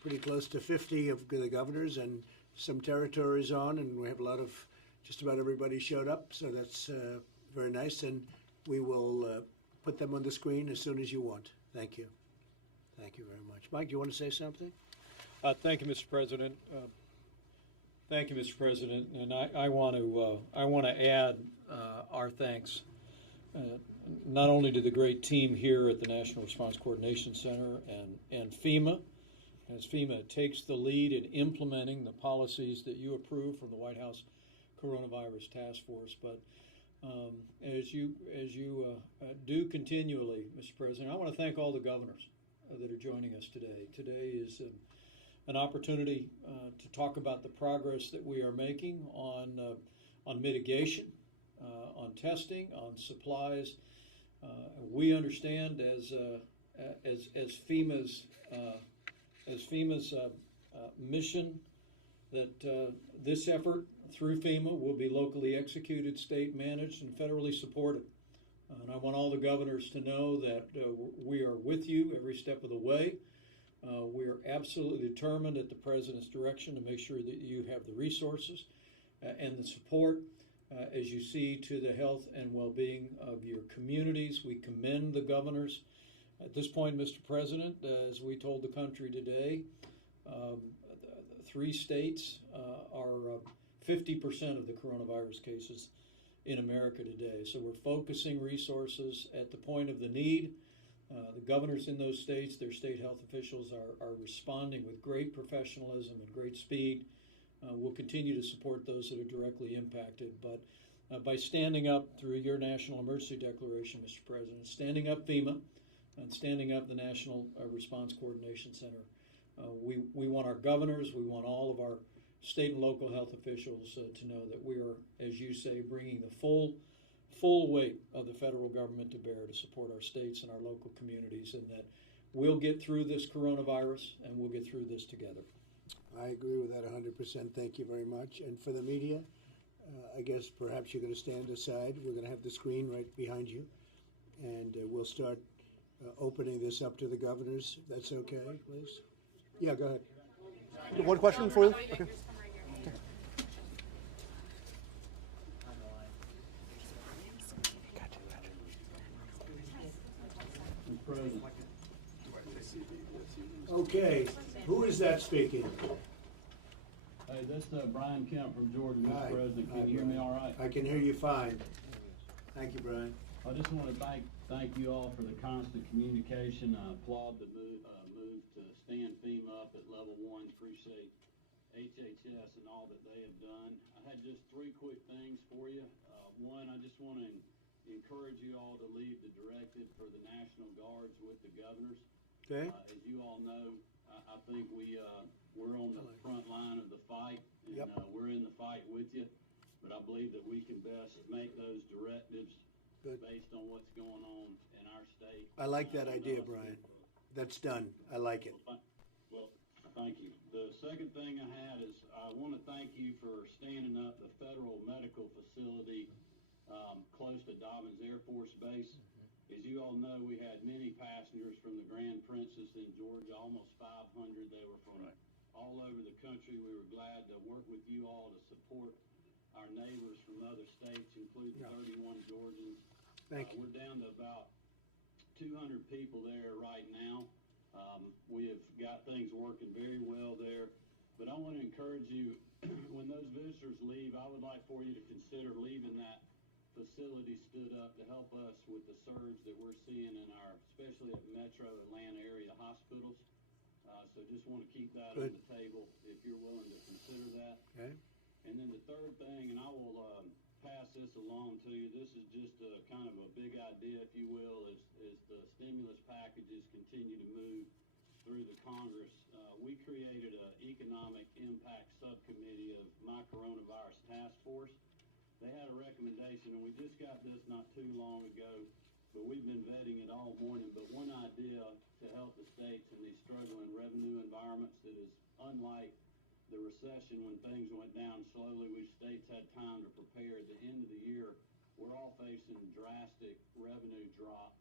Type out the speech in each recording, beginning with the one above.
pretty close to 50 of the governors and some territories on, and we have a lot of, just about everybody showed up, so that's very nice, and we will put them on the screen as soon as you want. Thank you. Thank you very much. Mike, do you want to say something? Thank you, Mr. President. Thank you, Mr. President, and I want to add our thanks not only to the great team here at the National Response Coordination Center and FEMA, as FEMA takes the lead in implementing the policies that you approve from the White House Coronavirus Task Force. But as you do continually, Mr. President, I want to thank all the governors that are joining us today. Today is an opportunity to talk about the progress that we are making on mitigation, on testing, on supplies. We understand as FEMA's mission that this effort through FEMA will be locally executed, state managed, and federally supported. And I want all the governors to know that we are with you every step of the way. We are absolutely determined at the President's direction to make sure that you have the resources and the support as you see to the health and well-being of your communities. We commend the governors. At this point, Mr. President, as we told the country today, 3 states are 50% of the coronavirus cases in America today. So we're focusing resources at the point of the need. The governors in those states, their state health officials are responding with great professionalism and great speed. We'll continue to support those that are directly impacted. But by standing up through your national emergency declaration, Mr. President, standing up FEMA and standing up the National Response Coordination Center, we want our governors, we want all of our state and local health officials to know that we are, as you say, bringing the full weight of the federal government to bear to support our states and our local communities, and that we'll get through this coronavirus and we'll get through this together. I agree with that 100%. Thank you very much. And for the media, I guess perhaps you're going to stand aside. We're going to have the screen right behind you, and we'll start opening this up to the governors. That's okay, please? Yeah, go ahead. One question for you? Okay. Okay, who is that speaking? Hey, this is Brian Kemp from Georgia, Mr. Hi. President. Can Hi, you hear me Brian. all right? I can hear you fine. Thank you, Brian. I just want to thank you all for the constant communication. I applaud the move to stand FEMA up at level 1, appreciate HHS and all that they have done. I had just 3 quick things for you. One, I just want to encourage you all to leave the directive for the National Guards with the governors. Okay. As you all know, I think we're on the front line of the fight, and Yep. We're in the fight with you. But I believe that we can best make those directives Good. based on what's going on in our state. I like that idea, Brian. That's done. I like it. Well, thank you. The second thing I had is I want to thank you for standing up the federal medical facility close to Dobbins Air Force Base. As you all know, we had many passengers from the Grand Princess in Georgia, almost 500. They were from all over the country. We were glad to work with you all to support our neighbors from other states, including 31 Georgians. Thank you. We're down to about 200 people there right now. We have got things working very well there. But I want to encourage you, when those visitors leave, I would like for you to consider leaving that facility stood up to help us with the surge that we're seeing in our, especially at metro Atlanta area hospitals. So just want to keep that Good. on the table if you're willing to consider that. Okay. And then the third thing, and I will pass this along to you, this is just a kind of a big idea, if you will, is the stimulus packages continue to move through the Congress. We created an economic impact subcommittee of my coronavirus task force. They had a recommendation, and we just got this not too long ago, but we've been vetting it all morning. But one idea to help the states in these struggling revenue environments that is unlike the recession when things went down slowly, we states had time to prepare. At the end of the year, we're all facing drastic revenue drops.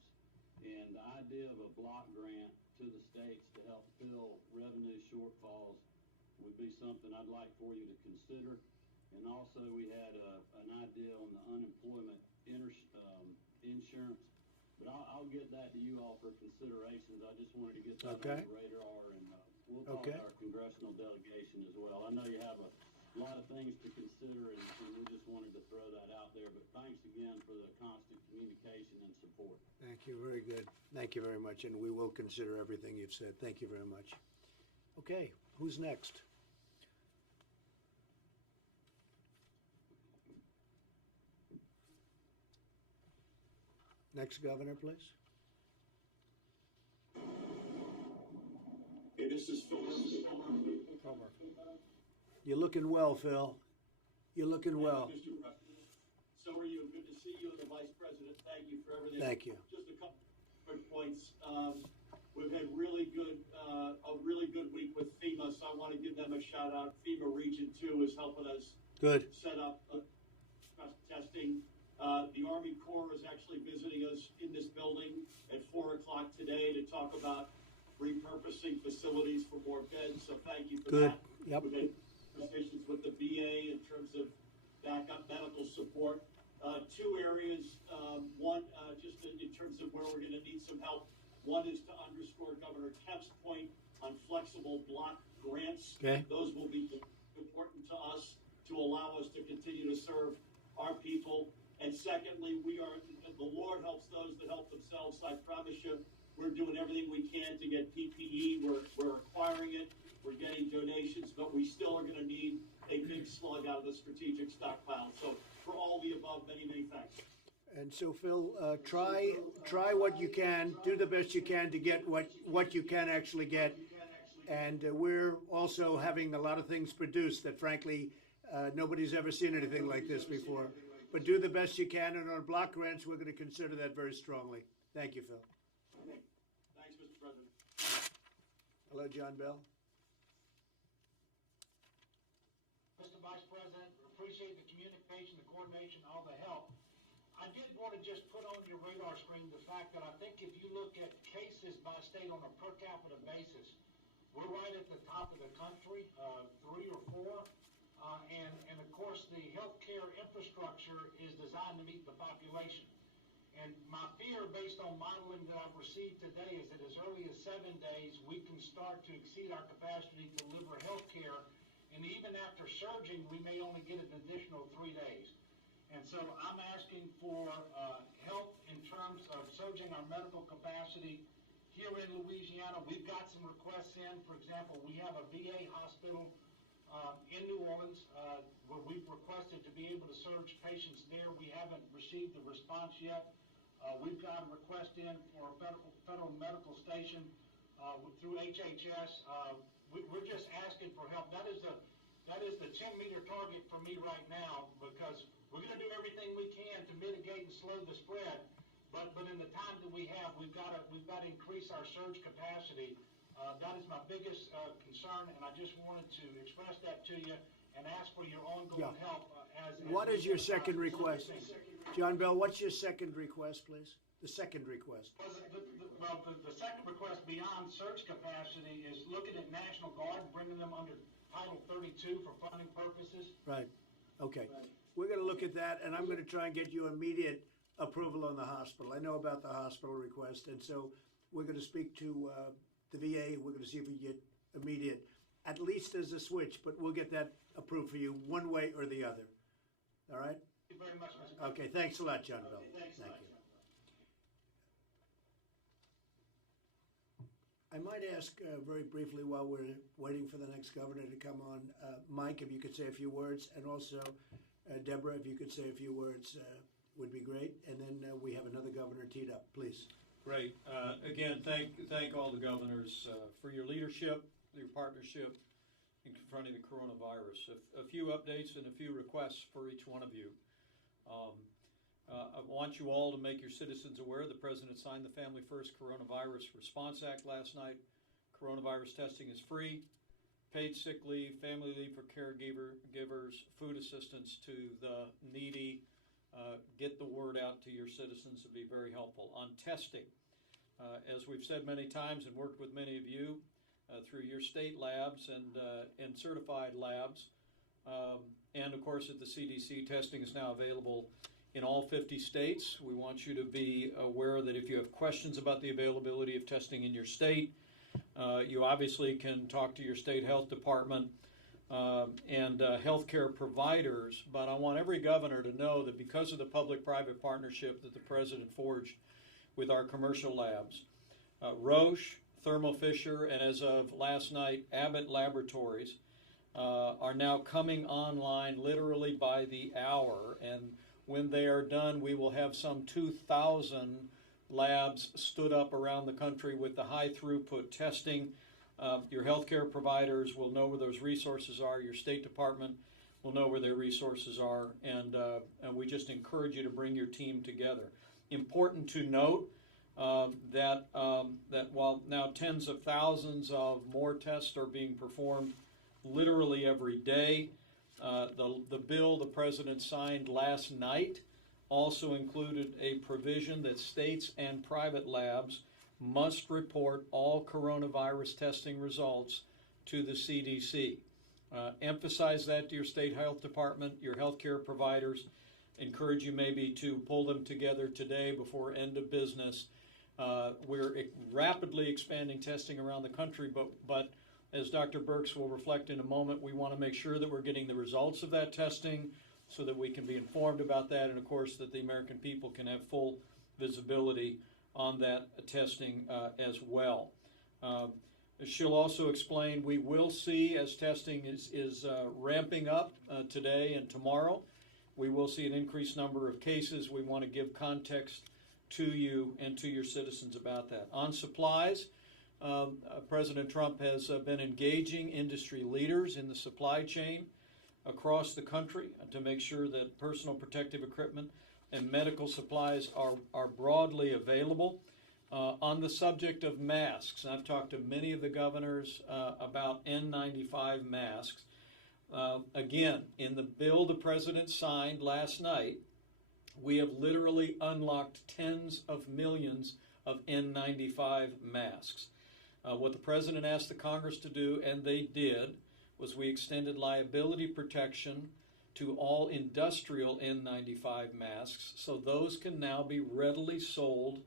And the idea of a block grant to the states to help fill revenue be something I'd like for you to consider. And also, we had an idea on the unemployment insurance, but I'll get that to you all for considerations. I just wanted to get that Okay. on the radar, and we'll talk Okay. to our congressional delegation as well. I know you have a lot of things to consider, and we just wanted to throw that out there. But thanks again for the constant communication and support. Thank you. Very good. Thank you very much. And we will consider everything you've said. Thank you very much. Okay. Who's next? Next governor, please. Hey, this is Phil Murphy. You're looking well, Phil. You're looking well. Mr. President. So are you. Good to see you and the Vice President. Thank you for everything. Thank you. Just a couple quick points. We've had a really good week with FEMA, so I want to give them a shout out. FEMA Region 2 is helping us Good. set up testing. The Army Corps is actually visiting us in this building at 4 o'clock today to talk about repurposing facilities for more beds. So thank you for Good. that. Yep. We've had conversations with the VA in terms of backup medical support. Two areas. One, just in terms of where we're going to need some help. One is to underscore Governor Kemp's point on flexible block grants. Okay. Those will be important to us to allow us to continue to serve our people. And secondly, the Lord helps those that help themselves. I promise you, we're doing everything we can to get PPE. We're acquiring it. We're getting donations, but we still are going to need a big slug out of the strategic stockpile. So for all the above, many, many thanks. And so, Phil, try what you can, do the best you can to get what you can actually get. And we're also having a lot of things produced that, frankly, nobody's ever seen anything like this before. But do the best you can, and on block grants, we're going to consider that very strongly. Thank you, Phil. Thanks, Mr. President. Hello, John Bell. Mr. Vice President, appreciate the communication, the coordination, all the help. I did want to just put on your radar screen the fact that I think if you look at cases by state on a per capita basis, we're right at the top of the country, 3 or 4. And of course, the healthcare infrastructure is designed to meet the population. And my fear, based on modeling that I've received today, is that as early as 7 days, we can start to exceed our capacity to deliver healthcare. And even after surging, we may only get an additional 3 days. And so I'm asking for help in terms of surging our medical capacity here in Louisiana. We've got some requests in. For example, we have a VA hospital in New Orleans where we've requested to be able to surge patients there. We haven't received the response yet. We've got a request in for a federal medical station through HHS. We're just asking for help. That is the 10-meter target for me right now, because we're going to do everything we can to mitigate and slow the spread. But in the time that we have, we've got to increase our surge capacity. That is my biggest concern, and I just wanted to express that to you and ask for your ongoing help. What is your second request? John Bell, what's your second request, please? The second request. Well, the second request beyond surge capacity is looking at National Guard, bringing them under Title 32 for funding purposes. Right. Okay. We're going to look at that, and I'm going to try and get you immediate approval on the hospital. I know about the hospital request, and so we're going to speak to the VA. We're going to see if we get immediate, at least as a switch, but we'll get that approved for you one way or the other. All right? Thank you very much, Mr. President. Okay. Thanks a lot, John Bell. Thanks a lot. Thank you. I might ask very briefly while we're waiting for the next governor to come on, Mike, if you could say a few words, and also Deborah, if you could say a few words, would be great. And then we have another governor teed up, please. Great. Again, thank all the governors for your leadership, your partnership in confronting the coronavirus. A few updates and a few requests for each one of you. I want you all to make your citizens aware the President signed the Family First Coronavirus Response Act last night. Coronavirus testing is free. Paid sick leave, family leave for caregivers, food assistance to the needy. Get the word out to your citizens would be very helpful. On testing, as we've said many times and worked with many of you, through your state labs and certified labs. And of course, at the CDC, testing is now available in all 50 states. We want you to be aware that if you have questions about the availability of testing in your state, you obviously can talk to your state health department and healthcare providers. But I want every governor to know that because of the public-private partnership that the president forged with our commercial labs, Roche, Thermo Fisher, and as of last night, Abbott Laboratories are now coming online literally by the hour. And when they are done, we will have some 2,000 labs stood up around the country with the high throughput testing. Your healthcare providers will know where those resources are. Your State Department will know where their resources are. And we just encourage you to bring your team together. Important to note that while now tens of thousands of more tests are being performed literally every day, the bill the president signed last night also included a provision that states and private labs must report all coronavirus testing results to the CDC. Emphasize that to your state health department, your healthcare providers. Encourage you maybe to pull them together today before end of business. We're rapidly expanding testing around the country, but as Dr. Birx will reflect in a moment, we want to make sure that we're getting the results of that testing so that we can be informed about that, and of course that the American people can have full visibility on that testing as well. She'll also explain we will see, as testing is ramping up today and tomorrow, we will see an increased number of cases. We want to give context to you and to your citizens about that. On supplies, President Trump has been engaging industry leaders in the supply chain across the country to make sure that personal protective equipment and medical supplies are broadly available. On the subject of masks, I've talked to many of the governors about N95 masks. Again, in the bill the president signed last night, we have literally unlocked tens of millions of N95 masks. What the president asked the Congress to do, and they did, was we extended liability protection to all industrial N95 masks, so those can now be readily sold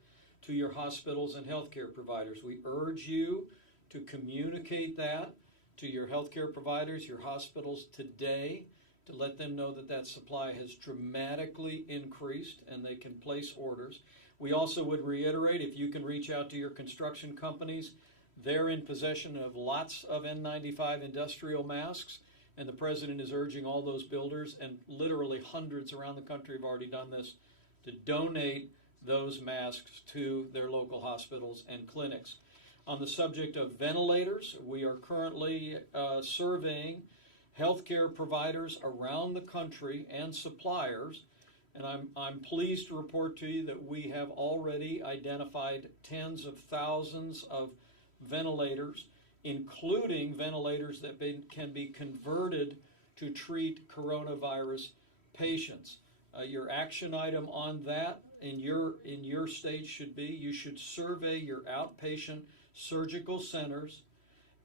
to your hospitals and healthcare providers. We urge you to communicate that to your healthcare providers, your hospitals today, to let them know that that supply has dramatically increased and they can place orders. We also would reiterate, if you can reach out to your construction companies, they're in possession of lots of N95 industrial masks, and the president is urging all those builders, and literally hundreds around the country have already done this, to donate those masks to their local hospitals and clinics. On the subject of ventilators, we are currently surveying healthcare providers around the country and suppliers, and I'm pleased to report to you that we have already identified tens of thousands of ventilators, including ventilators that can be converted to treat coronavirus patients. Your action item on that in your state should be you should survey your outpatient surgical centers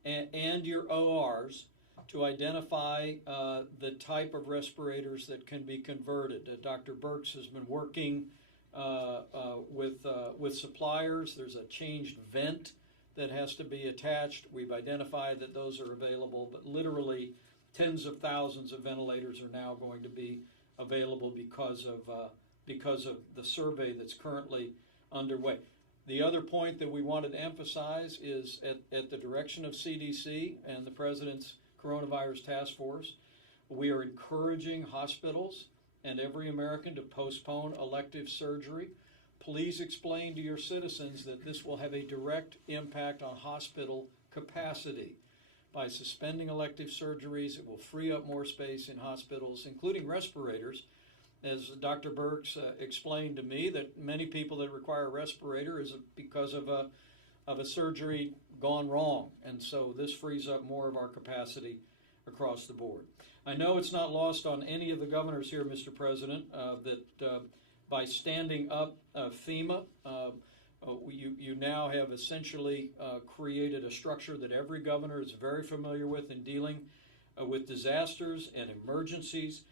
and your ORs to identify the type of respirators that can be converted. Dr. Birx has been working with suppliers. There's a changed vent that has to be attached. We've identified that those are available, but literally tens of thousands of ventilators are now going to be available because of the survey that's currently underway. The other point that we wanted to emphasize is at the direction of CDC and the President's Coronavirus Task Force, we are encouraging hospitals and every American to postpone elective surgery. Please explain to your citizens that this will have a direct impact on hospital capacity. By suspending elective surgeries, it will free up more space in hospitals, including respirators. As Dr. Birx explained to me, that many people that require a respirator is because of a surgery gone wrong, and so this frees up more of our capacity across the board. I know it's not lost on any of the governors here, Mr. President, that by standing up FEMA, You now have essentially created a structure that every governor is very familiar with in dealing with disasters and emergencies.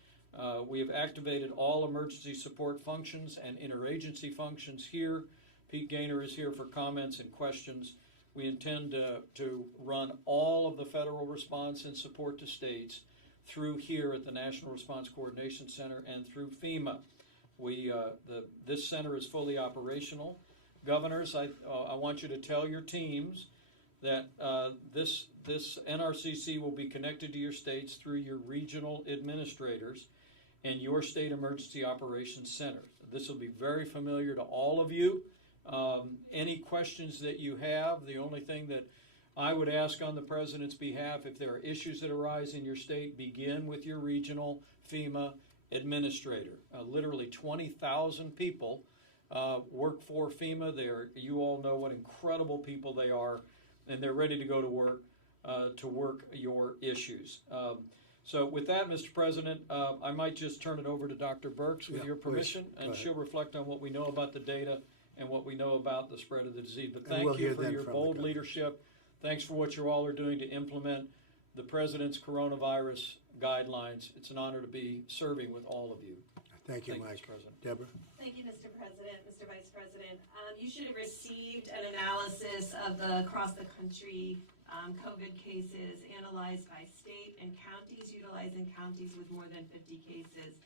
We have activated all emergency support functions and interagency functions here. Pete Gaynor is here for comments and questions. We intend to run all of the federal response and support to states through here at the National Response Coordination Center and through FEMA. This center is fully operational. Governors, I want you to tell your teams that this NRCC will be connected to your states through your regional administrators and your state emergency operations center. This will be very familiar to all of you. Any questions that you have, the only thing that I would ask on the President's behalf, if there are issues that arise in your state, begin with your regional FEMA administrator. Literally 20,000 people work for FEMA. You all know what incredible people they are, and they're ready to go to work your issues. So with that, Mr. President, I might just turn it over to Dr. Birx with your permission, and she'll reflect on what we know about the data and what we know about the spread of the disease. But thank you for your bold leadership. Thanks for what you all are doing to implement the President's coronavirus guidelines. It's an honor to be serving with all of you. Thank you, Mike. Mr. President. Deborah? Thank you, Mr. President, Mr. Vice President. You should have received an analysis of the across the country COVID cases analyzed by state and counties, utilizing counties with more than 50 cases.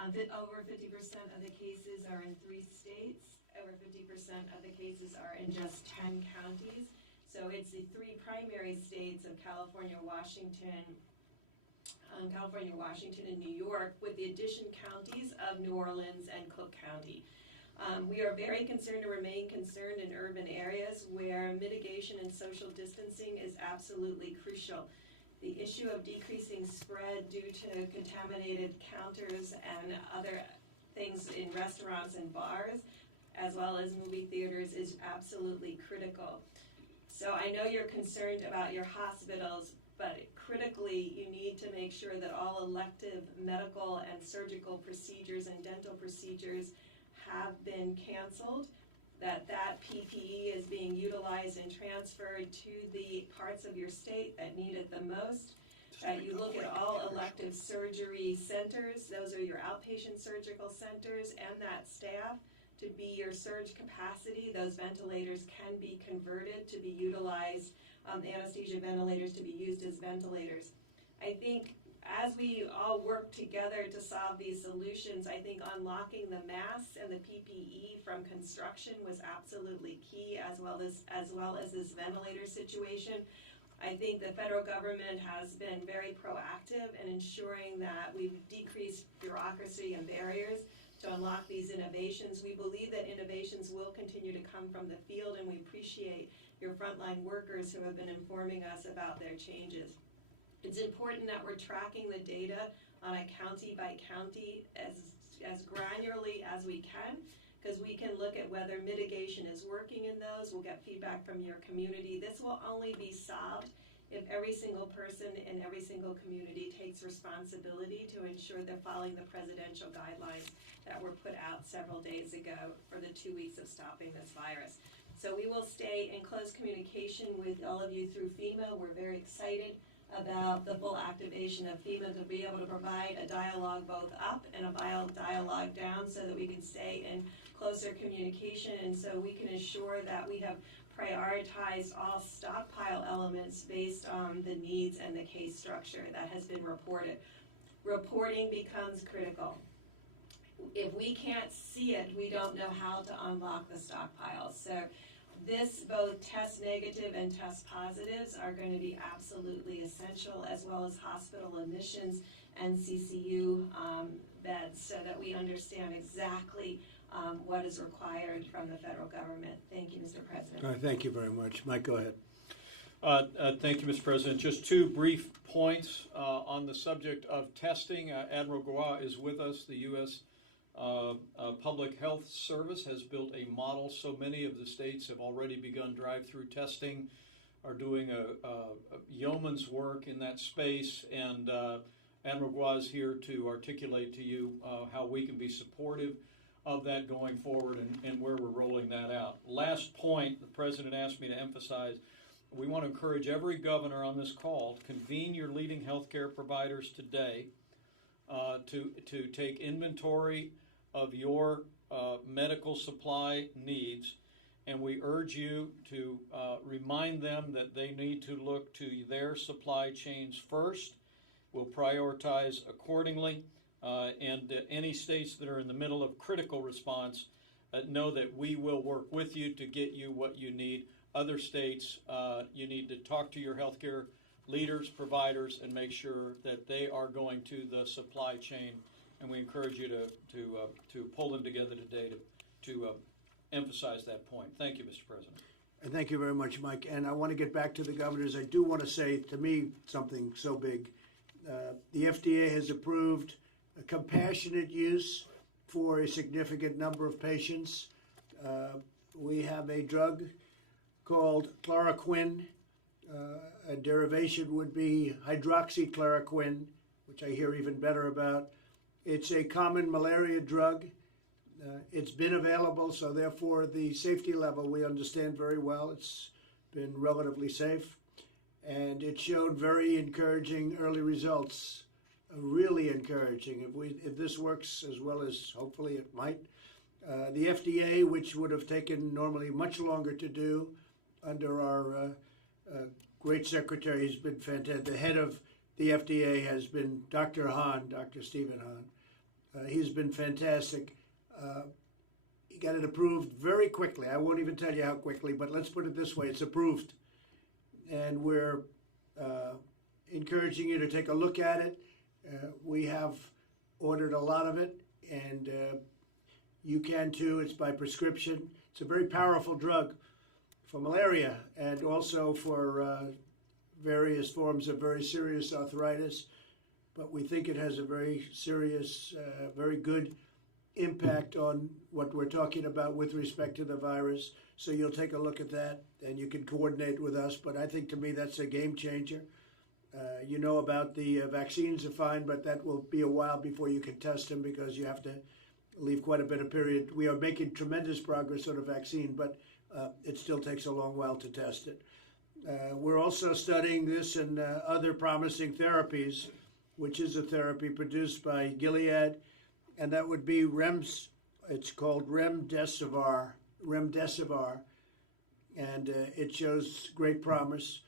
Over 50% of the cases are in 3 states. Over 50% of the cases are in just 10 counties. So it's the 3 primary states of California, Washington, and New York, with the addition counties of New Orleans and Cook County. We are very concerned and remain concerned in urban areas where mitigation and social distancing is absolutely crucial. The issue of decreasing spread due to contaminated counters and other things in restaurants and bars, as well as movie theaters, is absolutely critical. So I know you're concerned about your hospitals, but critically, you need to make sure that all elective medical and surgical procedures and dental procedures have been canceled, that PPE is being utilized and transferred to the parts of your state that need it the most, that you look at all elective surgery centers, those are your outpatient surgical centers, and that staff to be your surge capacity. Those ventilators can be converted to be utilized, anesthesia ventilators to be used as ventilators. I think as we all work together to solve these solutions, I think unlocking the masks and the PPE from construction was absolutely key, as well as this ventilator situation. I think the federal government has been very proactive in ensuring that we've decreased bureaucracy and barriers to unlock these innovations. We believe that innovations will continue to come from the field, and we appreciate your frontline workers who have been informing us about their changes. It's important that we're tracking the data on a county by county as granularly as we can, because we can look at whether mitigation is working in those. We'll get feedback from your community. This will only be solved if every single person in every single community takes responsibility to ensure they're following the presidential guidelines that were put out several days ago for the 2 weeks of stopping this virus. So we will stay in close communication with all of you through FEMA. We're very excited about the full activation of FEMA to be able to provide a dialogue both up and a dialogue down, so that we can stay in closer communication, and so we can ensure that we have prioritized all stockpile elements based on the needs and the case structure that has been reported. Reporting becomes critical. If we can't see it, we don't know how to unlock the stockpiles. So this, both test negative and test positives, are going to be absolutely essential, as well as hospital admissions and CCU beds, so that we understand exactly what is required from the federal government. Thank you, Mr. President. All right, thank you very much. Mike, go ahead. Thank you, Mr. President. Just 2 brief points on the subject of testing. Admiral Goa is with us. The U.S. Public Health Service has built a model. So many of the states have already begun drive-through testing, are doing a yeoman's work in that space, and Admiral Goa is here to articulate to you how we can be supportive of that going forward and where we're rolling that out. Last point, the President asked me to emphasize, we want to encourage every governor on this call to convene your leading healthcare providers today to take inventory of your medical supply needs, and we urge you to remind them that they need to look to their supply chains first. We'll prioritize accordingly, and any states that are in the middle of critical response know that we will work with you to get you what you need. Other states, you need to talk to your healthcare leaders, providers, and make sure that they are going to the supply chain. And we encourage you to pull them together today to emphasize that point. Thank you, Mr. President. And thank you very much, Mike. And I want to get back to the governors. I do want to say, to me, something so big. The FDA has approved a compassionate use for a significant number of patients. We have a drug called chloroquine. A derivation would be hydroxychloroquine, which I hear even better about. It's a common malaria drug. It's been available, so therefore the safety level we understand very well. It's been relatively safe, and it showed very encouraging early results, really encouraging. If this works as well as hopefully it might, the FDA, which would have taken normally much longer to do under our great secretary, has been fantastic. The head of the FDA has been Dr. Hahn, Dr. Stephen Hahn. He's been fantastic. He got it approved very quickly. I won't even tell you how quickly, but let's put it this way. It's approved. And we're encouraging you to take a look at it. We have ordered a lot of it, and you can too. It's by prescription. It's a very powerful drug for malaria and also for various forms of very serious arthritis. But we think it has a very serious, very good impact on what we're talking about with respect to the virus. So you'll take a look at that and you can coordinate with us. But I think to me that's a game changer. You know about the vaccines are fine, but that will be a while before you can test them because you have to leave quite a bit of period. We are making tremendous progress on a vaccine, but it still takes a long while to test it. We're also studying this and other promising therapies, which is a therapy produced by Gilead, and that would be it's called remdesivir, and it shows great promise.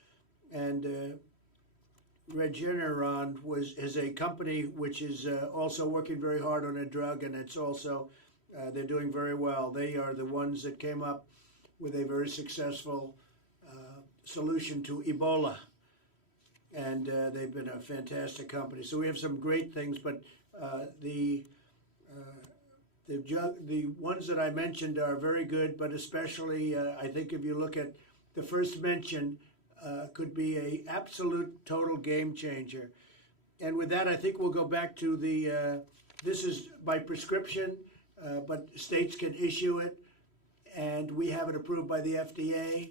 And Regeneron is a company which is also working very hard on a drug, and it's also, they're doing very well. They are the ones that came up with a very successful solution to Ebola, and they've been a fantastic company. So we have some great things, but the ones that I mentioned are very good, but especially I think if you look at the first mention, could be a absolute total game changer. And with that, I think we'll go back to this is by prescription, but states can issue it, and we have it approved by the FDA.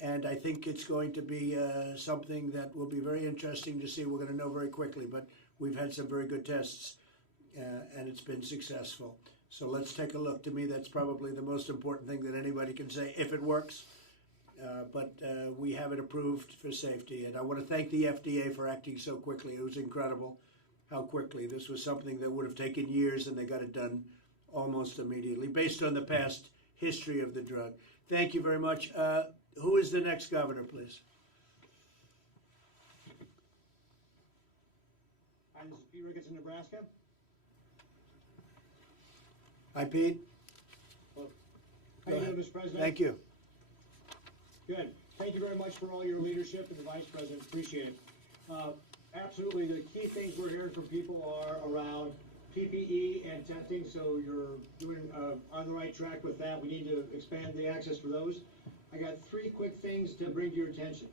And I think it's going to be something that will be very interesting to see. We're going to know very quickly, but we've had some very good tests, and it's been successful. So let's take a look. To me, that's probably the most important thing that anybody can say, if it works. But we have it approved for safety. And I want to thank the FDA for acting so quickly. It was incredible how quickly. This was something that would have taken years, and they got it done almost immediately, based on the past history of the drug. Thank you very much. Who is the next governor, please? Hi, this is Pete Ricketts in Nebraska. Hi, Pete. Well, how you doing, Mr. President? Thank you. Good. Thank you very much for all your leadership and the Vice President. Appreciate it. Absolutely, the key things we're hearing from people are around PPE and testing, so you're doing on the right track with that. We need to expand the access for those. I got 3 quick things to bring to your attention.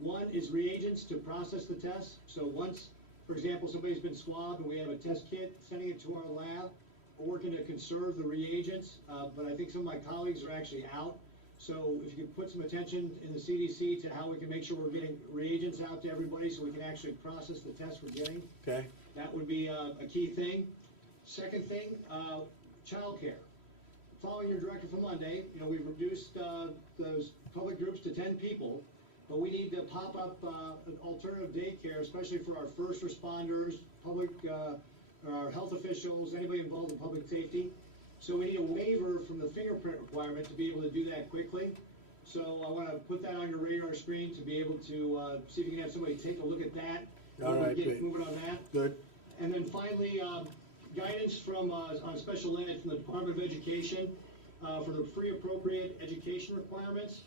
One is reagents to process the tests. So once, for example, somebody's been swabbed and we have a test kit, sending it to our lab, we're working to conserve the reagents, but I think some of my colleagues are actually out. So if you could put some attention in the CDC to how we can make sure we're getting reagents out to everybody so we can actually process the tests we're getting. Okay. That would be a key thing. Second thing, childcare. Following your directive from Monday, we've reduced those public groups to 10 people, but we need to pop up an alternative daycare, especially for our first responders, public, our health officials, anybody involved in public safety. So we need a waiver from the fingerprint requirement to be able to do that quickly. So I want to put that on your radar screen to be able to see if you can have somebody take a look at that. All right, get great. moving on that. Good. And then finally, guidance from on special ed from the Department of Education for the free appropriate education requirements.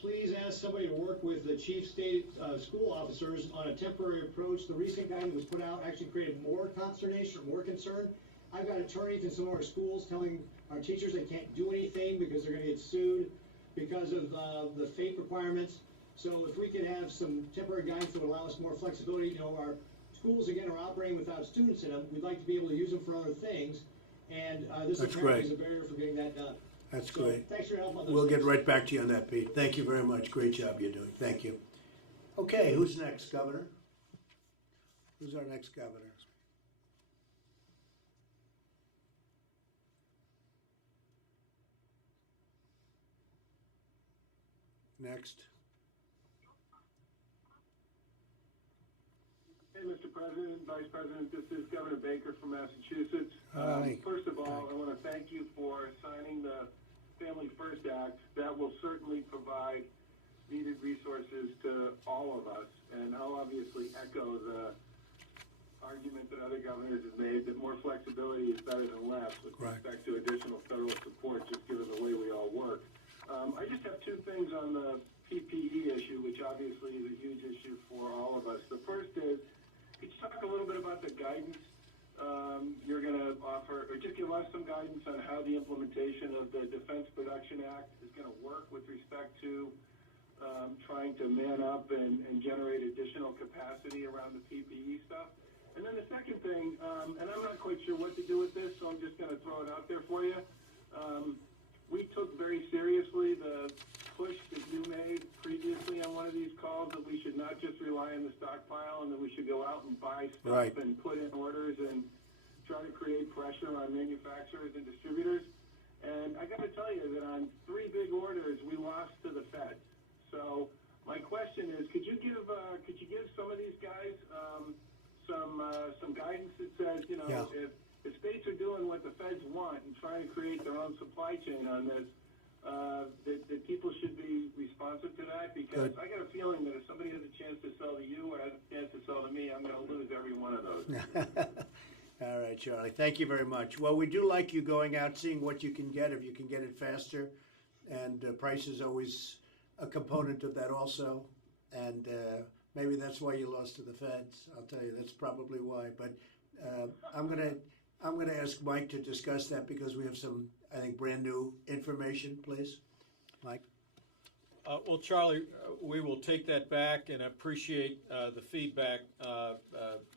Please ask somebody to work with the chief state school officers on a temporary approach. The recent guidance that was put out actually created more consternation, more concern. I've got attorneys in some of our schools telling our teachers they can't do anything because they're going to get sued because of the FAPE requirements. So if we could have some temporary guidance that would allow us more flexibility, our schools again are operating without students in them. We'd like to be able to use them for other things, and this That's apparently great. is a barrier for getting that done. That's So, great. thanks for your help on those We'll get things. right back to you on that, Pete. Thank you very much. Great job you're doing. Thank you. Okay, who's next, Governor? Who's our next governor? Next. Hey, Mr. President, Vice President, this is Governor Baker from Massachusetts. Hi. First of all, I want to thank you for signing the Family First Act. That will certainly provide needed resources to all of us. And I'll obviously echo the argument that other governors have made that more flexibility is better than less with Right. respect to additional federal support, just given the way we all work. I just have two things on the PPE issue, which obviously is a huge issue for all of us. The first is, could you talk a little bit about the guidance you're going to offer, or just give us some guidance on how the implementation of the Defense Production Act is going to work with respect to trying to man up and generate additional capacity around the PPE stuff? And then the second thing, and I'm not quite sure what to do with this, so I'm just going to throw it out there for you. We took very seriously the push that you made previously on one of these calls that we should not just rely on the stockpile and that we should go out and buy stuff Right. and put in orders and try to create pressure on manufacturers and distributors. And I got to tell you that on 3 big orders, we lost to the feds. So my question is, could you give some of these guys some guidance that says, Yeah. if states are doing what the feds want and trying to create their own supply chain on this, that people should be responsive to that? Because Good. I got a feeling that if somebody has a chance to sell to you or has a chance to sell to me, I'm going to lose every one of those. All right, Charlie. Thank you very much. Well, we do like you going out, seeing what you can get, if you can get it faster. And price is always a component of that also. And maybe that's why you lost to the feds. I'll tell you, that's probably why. But I'm gonna ask Mike to discuss that because we have some, I think, brand new information. Please, Mike. Well, Charlie, we will take that back and appreciate the feedback.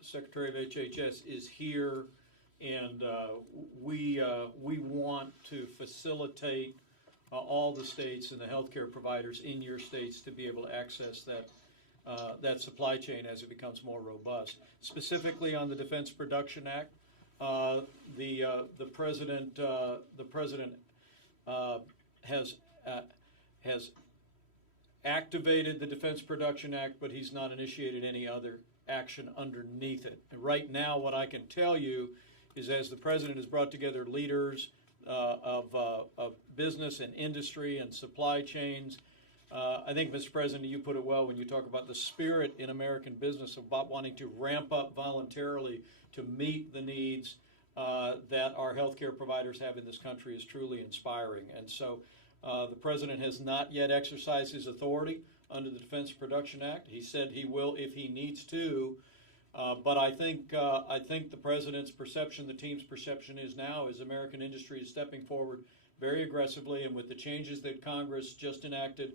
Secretary of HHS is here, and we want to facilitate all the states and the healthcare providers in your states to be able to access that supply chain as it becomes more robust. Specifically on the Defense Production Act, the president has activated the Defense Production Act, but he's not initiated any other action underneath it. And right now, what I can tell you is, as the president has brought together leaders of business and industry and supply chains, I think, Mr. President, you put it well when you talk about the spirit in American business about wanting to ramp up voluntarily to meet the needs that our healthcare providers have in this country is truly inspiring. And so the president has not yet exercised his authority under the Defense Production Act. He said he will if he needs to. But I think the president's perception, the team's perception is now, is American industry is stepping forward very aggressively, and with the changes that Congress just enacted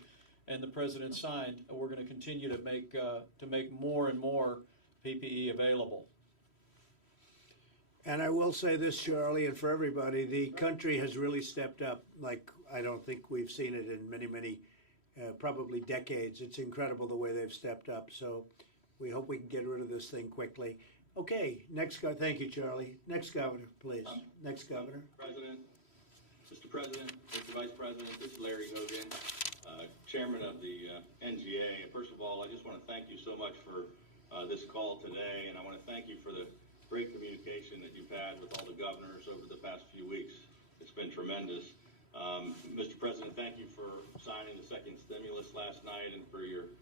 and the president signed, we're going to continue to make more and more PPE available. And I will say this, Charlie, and for everybody, the country has really stepped up like I don't think we've seen it in many, probably decades. It's incredible the way they've stepped up. So we hope we can get rid of this thing quickly. Okay, thank you, Charlie. Next governor, please. Next governor. Mr. President, Mr. Vice President, this is Larry Hogan, Chairman of the NGA. First of all, I just want to thank you so much for this call today, and I want to thank you for the great communication that you've had with all the governors over the past few weeks. It's been tremendous. Mr. President, thank you for signing the second stimulus last night and for your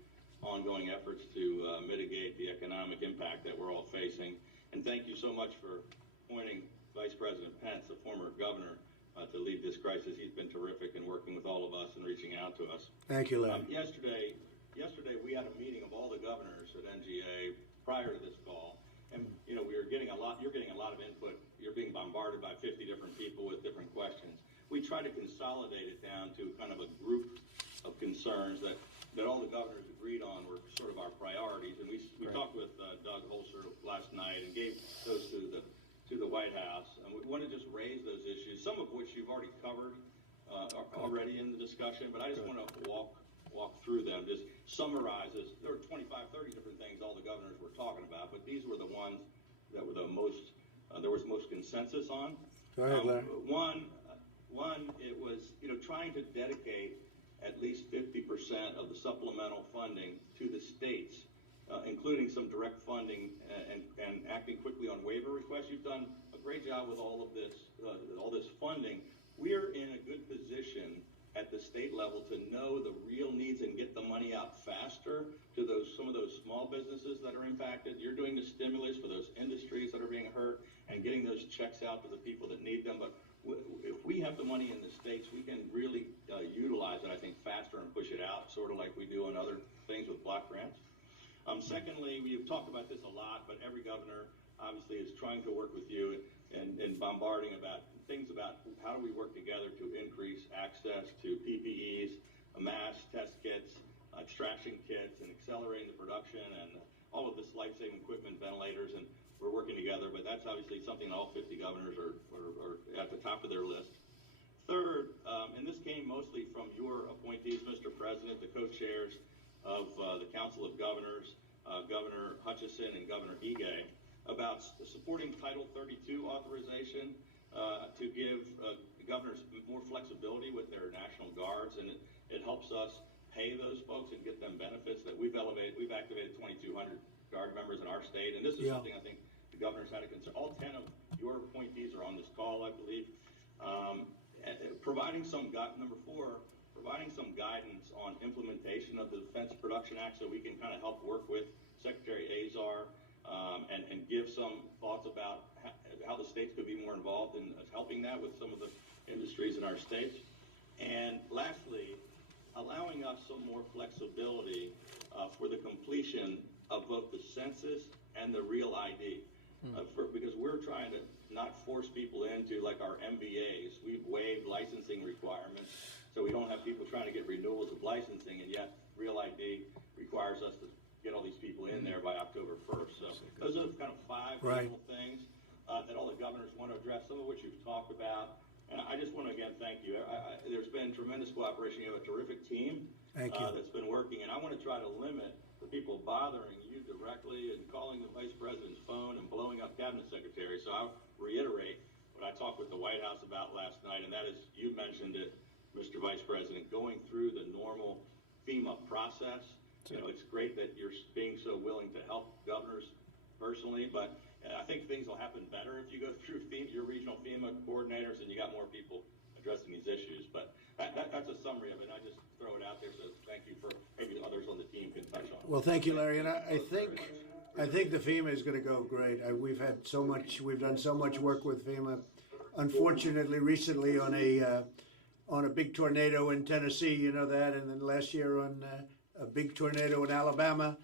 ongoing efforts to mitigate the economic impact that we're all facing. And thank you so much for appointing Vice President Pence, a former governor, to lead this crisis. He's been terrific in working with all of us and reaching out to us. Thank you, Larry. Yesterday we had a meeting of all the governors at NGA prior to this call, and we were getting you're getting a lot of input. You're being bombarded by 50 different people with different questions. We try to consolidate it down to kind of a group of concerns that all the governors agreed on were sort of our priorities. And we talked with Doug Holzer last night and gave those to the White House. And we want to just raise those issues, some of which you've already covered already in the discussion, but I just want to walk through them, just summarize this. There were 25, 30 different things all the governors were talking about, but these were the ones that were the most, there was most consensus on. Go ahead, Larry. One, it was, trying to dedicate at least 50% of the supplemental funding to the states, including some direct funding and acting quickly on waiver requests. You've done a great job with all of this funding. We're in a good position at the state level to know the real needs and get the money out faster to some of those small businesses that are impacted. You're doing the stimulus for those industries that are being hurt and getting those checks out to the people that need them. But if we have the money in the states, we can really utilize it, I think, faster and push it out, sort of like we do on other things with block grants. Secondly, we've talked about this a lot, but every governor obviously is trying to work with you and bombarding about things about how do we work together to increase access to PPEs, masks, test kits, extraction kits, and accelerating the production and all of this life-saving equipment, ventilators, and we're working together, but that's obviously something all 50 governors are at the top of their list. Third, and this came mostly from your appointees, Mr. President, the co-chairs of the Council of Governors, Governor Hutchison and Governor Ige, about supporting Title 32 authorization to give governors more flexibility with their National Guards, and it helps us pay those folks and get them benefits that we've elevated. We've activated 2,200 Guard members in our state, and this is something I think the governors had a concern. All 10 of your appointees are on this call, I believe. Providing some number 4, providing some guidance on implementation of the Defense Production Act, so we can kind of help work with Secretary Azar and give some thoughts about how the states could be more involved in helping that with some of the industries in our states. And lastly, allowing us some more flexibility for the completion of both the census and the real ID, because we're trying to not force people into like our MBAs. We've waived licensing requirements, so we don't have people trying to get renewals of licensing, and yet real ID requires us to get all these people in there by October 1st. So those are kind of 5 little things that all the governors want to address, some of which you've talked about. And I just want to, again, thank you. There's been tremendous cooperation. You have a terrific team that's been working, and I want to try to limit the people bothering you directly and calling the vice president's phone and blowing up cabinet secretaries. So I'll reiterate what I talked with the White House about last night, and that is, you mentioned it, Mr. Vice President, going through the normal FEMA process. It's great that you're being so willing to help governors personally, but I think things will happen better if you go through your regional FEMA coordinators and you got more people addressing these issues. But that's a summary of it. I just throw it out there, so thank you for maybe others on the team can touch on it. Well, thank you, Larry. And I think the FEMA is going to go great. We've done so much work with FEMA. Unfortunately, recently on a big tornado in Tennessee, you know that, and then last year on a big tornado in Alabama,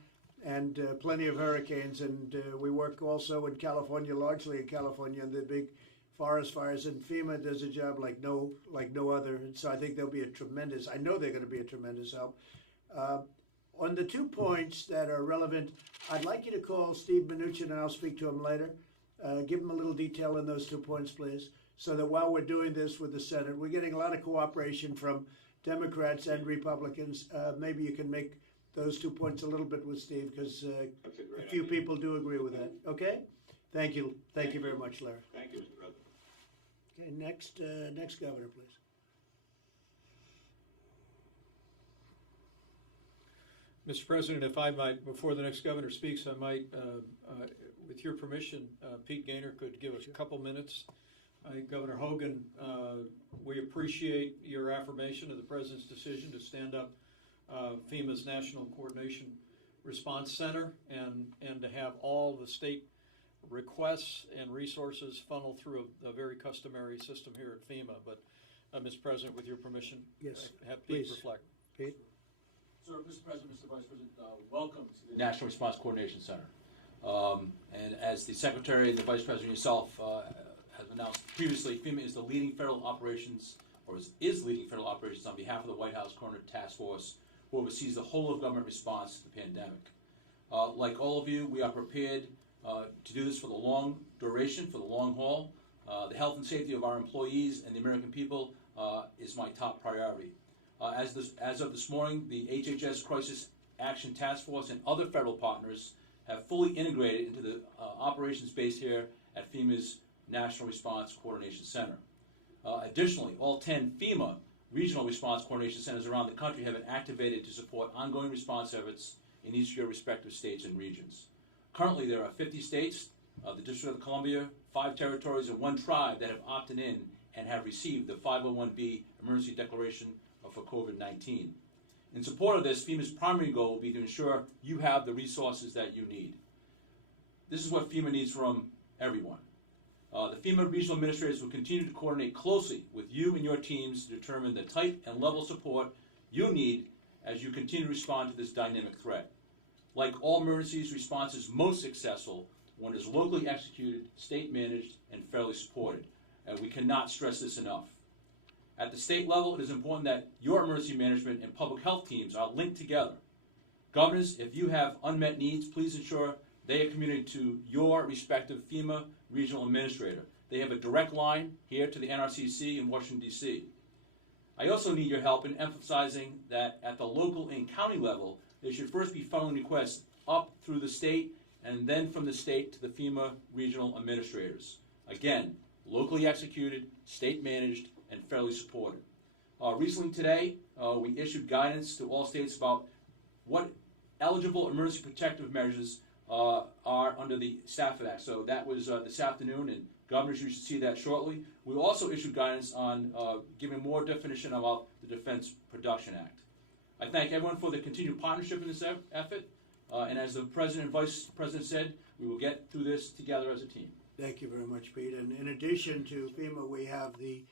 and plenty of hurricanes. And we work also in California, largely in California, in the big forest fires, and FEMA does a job like no other. And so I think they'll be I know they're going to be a tremendous help. On the 2 points that are relevant, I'd like you to call Steve Mnuchin, and I'll speak to him later. Give him a little detail on those 2 points, please, so that while we're doing this with the Senate, we're getting a lot of cooperation from Democrats and Republicans. Maybe you can make those 2 points a little bit with Steve, because That's a great a few idea. people do agree with that. Okay? Thank you. Thank you very much, Larry. Thank you, Mr. President. Okay, next governor, please. Mr. President, if I might, before the next governor speaks, I might, with your permission, Pete Gaynor could give us a couple minutes. Governor Hogan, we appreciate your affirmation of the President's decision to stand up FEMA's National Coordination Response Center and to have all the state requests and resources funnel through a very customary system here at FEMA. But, Mr. President, with your permission, Yes, have Pete please. reflect. Pete? Sir, Mr. President, Mr. Vice President, welcome to the National Response Coordination Center. And as the Secretary and the Vice President yourself have announced previously, FEMA is the leading federal operations, or is leading federal operations on behalf of the White House Coordinated Task Force, who oversees the whole of government response to the pandemic. Like all of you, we are prepared to do this for the long duration, for the long haul. The health and safety of our employees and the American people is my top priority. As of this morning, the HHS Crisis Action Task Force and other federal partners have fully integrated into the operations base here at FEMA's National Response Coordination Center. Additionally, all 10 FEMA regional response coordination centers around the country have been activated to support ongoing response efforts in each of your respective states and regions. Currently, there are 50 states, the District of Columbia, 5 territories, and 1 tribe that have opted in and have received the 501(b) emergency declaration for COVID-19. In support of this, FEMA's primary goal will be to ensure you have the resources that you need. This is what FEMA needs from everyone. The FEMA regional administrators will continue to coordinate closely with you and your teams to determine the type and level of support you need as you continue to respond to this dynamic threat. Like all emergencies, response is most successful when it is locally executed, state managed, and federally supported. We cannot stress this enough. At the state level, it is important that your emergency management and public health teams are linked together. Governors, if you have unmet needs, please ensure they are communicated to your respective FEMA regional administrator. They have a direct line here to the NRCC in Washington, D.C. I also need your help in emphasizing that at the local and county level, they should first be funneling requests up through the state and then from the state to the FEMA regional administrators. Again, locally executed, state managed, and federally supported. Recently today, we issued guidance to all states about what eligible emergency protective measures are under the Stafford Act. So that was this afternoon, and governors, you should see that shortly. We also issued guidance on giving more definition about the Defense Production Act. I thank everyone for the continued partnership in this effort, and as the President and Vice President said, we will get through this together as a team. Thank you very much, Pete. And in addition to FEMA, we have the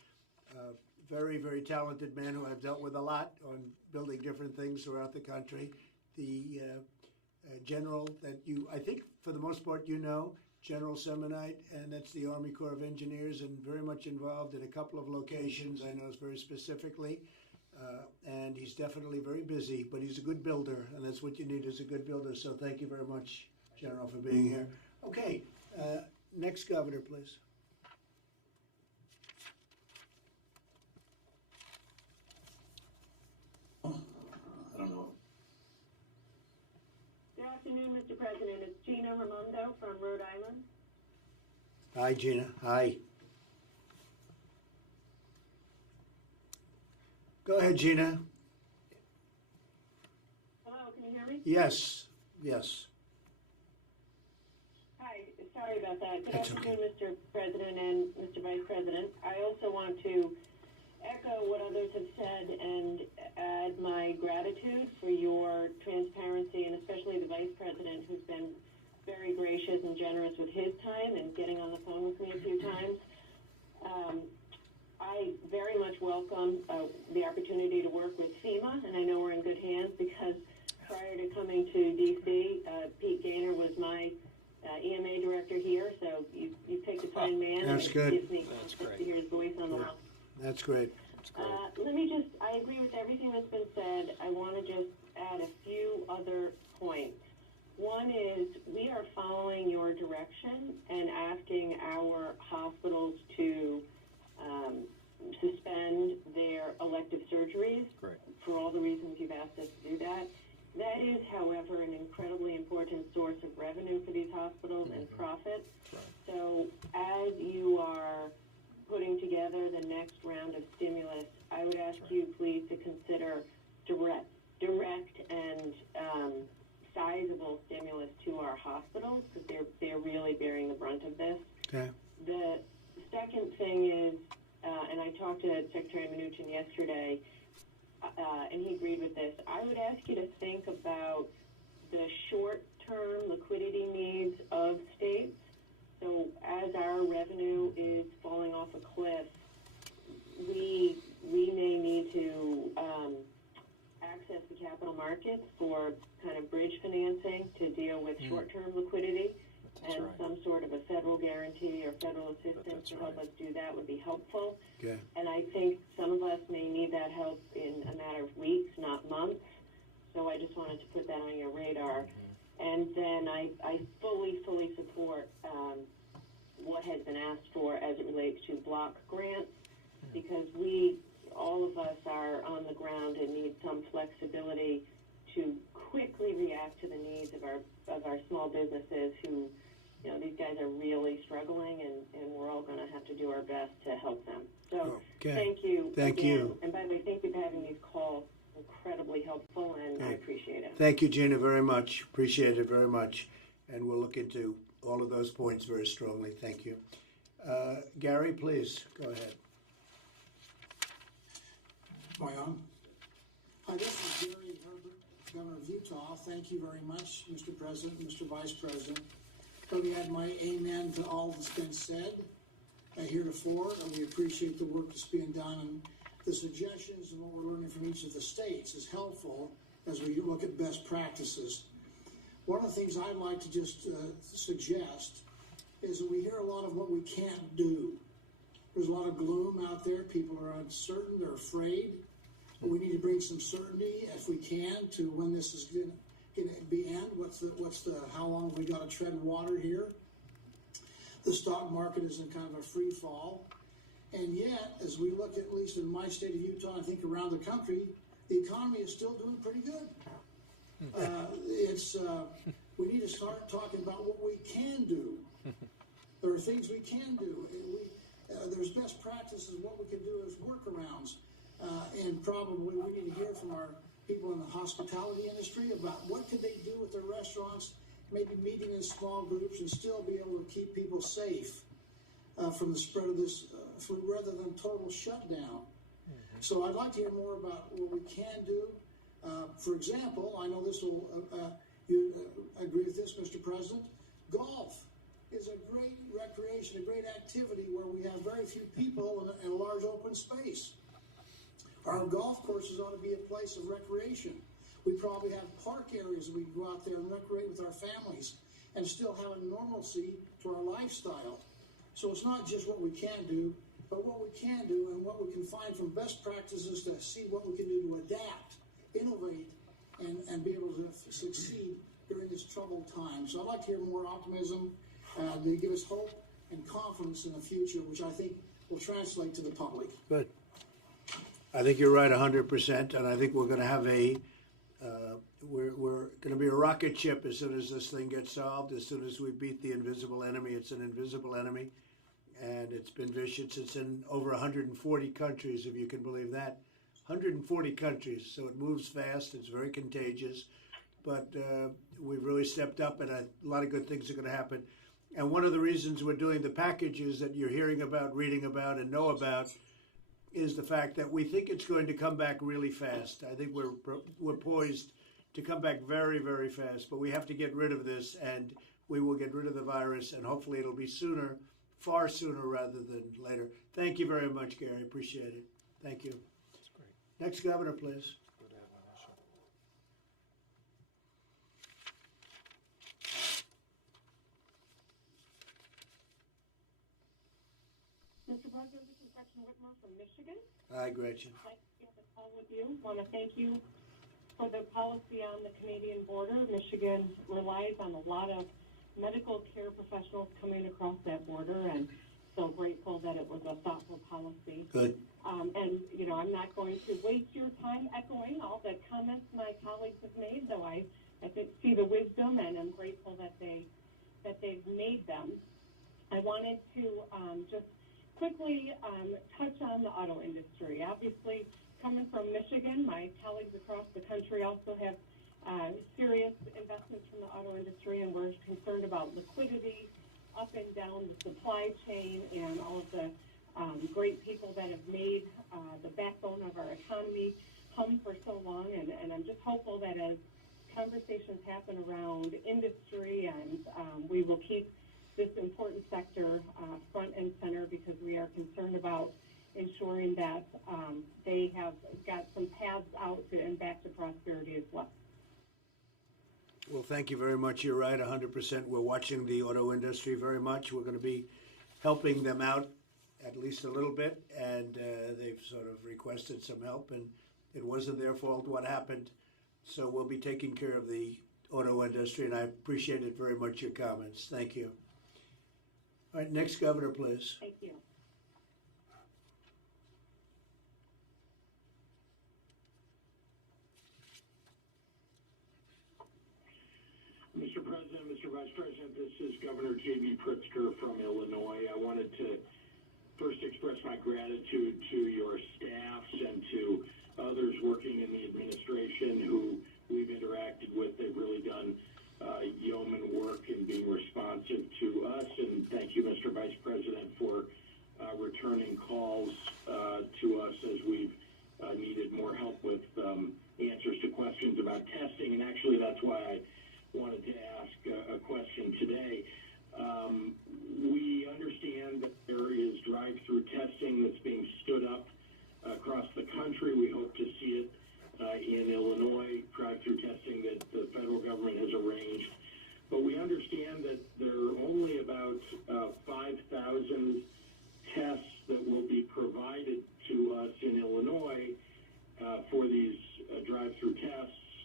very, very talented man who I've dealt with a lot on building different things throughout the country, the general that you, I think for the most part, you know, General Semonite, and that's the Army Corps of Engineers, and very much involved in a couple of locations, I know very specifically, and he's definitely very busy, but he's a good builder, and that's what you need is a good builder, so thank you very much, General, for being here. Okay, next governor, please. I don't know. Good afternoon, Mr. President. It's Gina Raimondo from Rhode Island. Hi, Gina. Hi. Go ahead, Gina. Hello, can you hear me? Yes, yes. Hi, sorry about that. Good That's afternoon, Mr. President and Mr. Vice President. I also want to echo what others have said and add my gratitude for your transparency, and especially the Vice President, who's been very gracious and generous with his time and getting on the phone with me a few times. I very much welcome the opportunity to work with FEMA, and I know we're in good hands because prior to coming to D.C., Pete Gaynor was my EMA director here, so you picked a fine man. That's and good. It gives me to hear his voice on the line. That's great. I agree with everything that's been said. I want to just add a few other points. One is we are following your direction and asking our hospitals to suspend their elective surgeries for all the reasons you've asked us to do that. That is however, an incredibly important source of revenue for these hospitals and profit. So as you are putting together the next round of stimulus, I would ask you please to consider direct and sizable stimulus to our hospitals, because they're really bearing the brunt of this. Okay. The second thing is, and I talked to Secretary Mnuchin yesterday, and he agreed with this. I would ask you to think about the short-term liquidity needs of states. So as our revenue is falling off a cliff, we may need to access the capital markets for kind of bridge financing to deal with short-term liquidity. That's and some sort of a federal guarantee or federal assistance to help us do that would be helpful. Okay. And I think some of us may need that help in a matter of weeks, not months. So I just wanted to put that on your radar. And then I fully support what has been asked for as it relates to block grants, because all of us are on the ground and need some flexibility to quickly react to the needs of our small businesses who, these guys are really struggling, and we're all going to have to do our best to help them. So thank you. Thank you. And by the way, thank you for having these calls. Incredibly helpful, and I appreciate it. Thank you, Gina, very much. Appreciate it very much. And we'll look into all of those points very strongly. Thank you. Gary, please, go ahead. Am I on? Hi, this is Gary Herbert, Governor of Utah. Thank you very much, Mr. President, Mr. Vice President. Let me add my amen to all that's been said heretofore, and we appreciate the work that's being done, and the suggestions and what we're learning from each of the states is helpful as we look at best practices. One of the things I'd like to just suggest is that we hear a lot of what we can't do. There's a lot of gloom out there. People are uncertain. They're afraid. But we need to bring some certainty, if we can, to when this is going to be end. How long have we got to tread water here? The stock market is in kind of a free fall. And yet, as we look at least in my state of Utah, I think around the country, the economy is still doing pretty good. We need to start talking about what we can do. There are things we can do. There's best practices. What we can do is workarounds. And probably we need to hear from our people in the hospitality industry about what could they do with their restaurants, maybe meeting in small groups and still be able to keep people safe from the spread of this rather than total shutdown. So I'd like to hear more about what we can do. For example, I know this will, you agree with this, Mr. President, golf is a great recreation, a great activity where we have very few people in a large open space. Our golf courses ought to be a place of recreation. We probably have park areas that we can go out there and recreate with our families and still have a normalcy to our lifestyle. So it's not just what we can do, but what we can do and what we can find from best practices to see what we can do to adapt, innovate, and be able to succeed during this troubled time. So I'd like to hear more optimism to give us hope and confidence in the future, which I think will translate to the public. Good. I think you're right 100%, and I think we're going to have we're going to be a rocket ship as soon as this thing gets solved, as soon as we beat the invisible enemy. It's an invisible enemy, and it's been vicious. It's in over 140 countries, if you can believe that. 140 countries, so it moves fast. It's very contagious, but we've really stepped up, and a lot of good things are going to happen. And one of the reasons we're doing the packages that you're hearing about, reading about, and know about is the fact that we think it's going to come back really fast. I think we're poised to come back very, very fast, but we have to get rid of this, and we will get rid of the virus, and hopefully it'll be sooner, far sooner rather than later. Thank you very much, Gary. Appreciate it. Thank you. That's great. Next governor, please. Good to have on our show. Mr. President, this is Gretchen Whitmer from Michigan. Hi, Gretchen. I'd like to get the call with you. I want to thank you for the policy on the Canadian border. Michigan relies on a lot of medical care professionals coming across that border, and so grateful that it was a thoughtful policy. Good. And, I'm not going to waste your time echoing all the comments my colleagues have made, though I see the wisdom, and I'm grateful that they've made them. I wanted to just quickly touch on the auto industry. Obviously, coming from Michigan, my colleagues across the country also have serious investments from the auto industry, and we're concerned about liquidity up and down the supply chain and all of the great people that have made the backbone of our economy hum for so long. And I'm just hopeful that as conversations happen around industry, and we will keep this important sector front and center, because we are concerned about ensuring that they have got some paths out to and back to prosperity as well. Well, thank you very much. You're right, 100%. We're watching the auto industry very much. We're going to be helping them out at least a little bit, and they've sort of requested some help, and it wasn't their fault what happened. So we'll be taking care of the auto industry, and I appreciated very much your comments. Thank you. All right, next governor, please. Thank you. Mr. President, Mr. Vice President, this is Governor J.B. Pritzker from Illinois. I wanted to first express my gratitude to your staffs and to others working in the administration who we've interacted with. They've really done yeoman work in being responsive to us. And thank you, Mr. Vice President, for returning calls to us as we've needed more help with answers to questions about testing. And actually, that's why I wanted to ask a question today. We understand that there is drive-through testing that's being stood up across the country. We hope to see it in Illinois, drive-through testing that the federal government has arranged. But we understand that there are only about 5,000 tests that will be provided to us in Illinois for these drive-through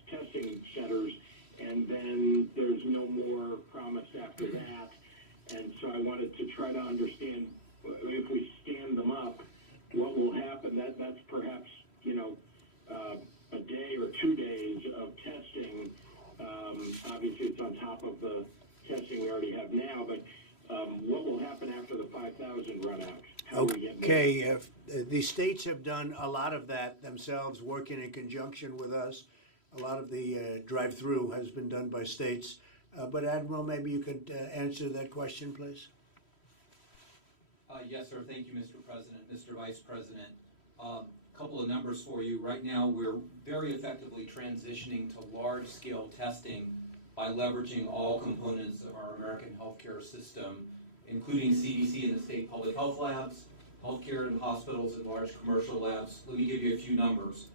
testing centers, and then there's no more promised after that. And so I wanted to try to understand, if we stand them up, what will happen. That's perhaps, a day or 2 days of testing. Obviously, it's on top of the testing we already have now, but what will happen after the 5,000 run out? How do we get more? Okay, the states have done a lot of that themselves, working in conjunction with us. A lot of the drive-through has been done by states. But Admiral, maybe you could answer that question, please. Yes, sir. Thank you, Mr. President, Mr. Vice President. A couple of numbers for you. Right now, we're very effectively transitioning to large-scale testing by leveraging all components of our American healthcare system, including CDC and the state public health labs, healthcare and hospitals, and large commercial labs. Let me give you a few numbers.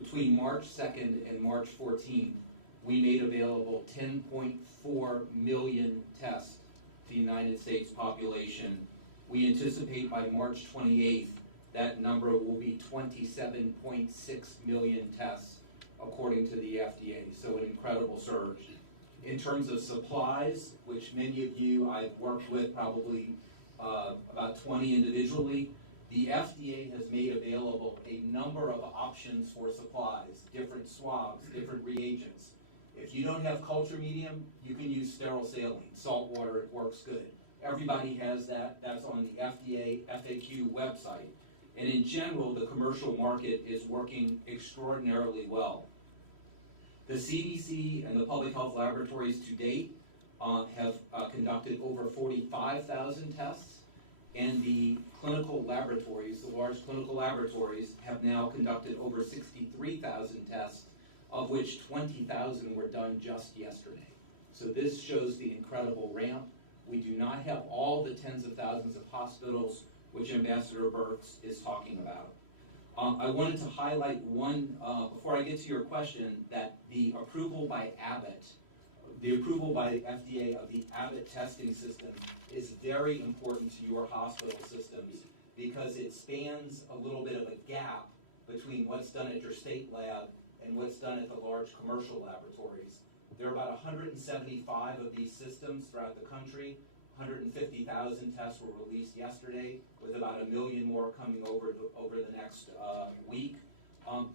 Between March 2nd and March 14th, we made available 10.4 million tests to the United States population. We anticipate by March 28th, that number will be 27.6 million tests, according to the FDA. So an incredible surge. In terms of supplies, which many of you I've worked with, probably about 20 individually, the FDA has made available a number of options for supplies, different swabs, different reagents. If you don't have culture medium, you can use sterile saline, salt water, it works good. Everybody has that. That's on the FDA FAQ website. And in general, the commercial market is working extraordinarily well. The CDC and the public health laboratories to date have conducted over 45,000 tests, and the clinical laboratories, the large clinical laboratories, have now conducted over 63,000 tests, of which 20,000 were done just yesterday. So this shows the incredible ramp. We do not have all the tens of thousands of hospitals which Ambassador Birx is talking about. I wanted to highlight one, before I get to your question, that the approval by Abbott, the approval by the FDA of the Abbott testing system is very important to your hospital systems because it spans a little bit of a gap between what's done at your state lab and what's done at the large commercial laboratories. There are about 175 of these systems throughout the country. 150,000 tests were released yesterday, with about 1 million more coming over the next week.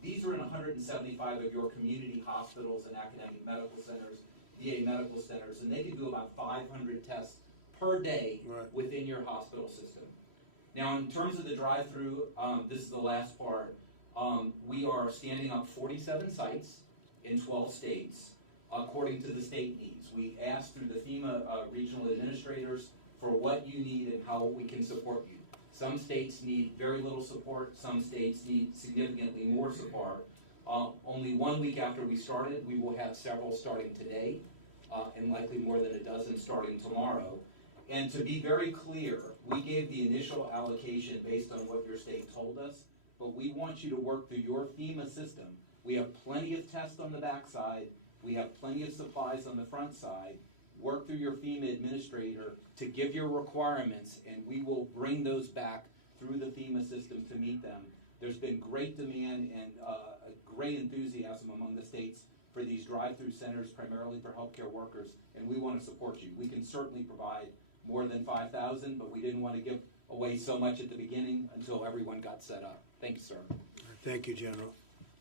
These are in 175 of your community hospitals and academic medical centers, VA medical centers, and they can do about 500 tests per day within your hospital system. Now, in terms of the drive-through, this is the last part. We are standing up 47 sites in 12 states according to the state needs. We asked through the FEMA regional administrators for what you need and how we can support you. Some states need very little support. Some states need significantly more support. Only 1 week after we started, we will have several starting today, and likely more than a dozen starting tomorrow. And to be very clear, we gave the initial allocation based on what your state told us, but we want you to work through your FEMA system. We have plenty of tests on the backside. We have plenty of supplies on the front side. Work through your FEMA administrator to give your requirements, and we will bring those back through the FEMA system to meet them. There's been great demand and a great enthusiasm among the states for these drive-through centers, primarily for healthcare workers, and we want to support you. We can certainly provide more than 5,000, but we didn't want to give away so much at the beginning until everyone got set up. Thank you, sir. Thank you, General.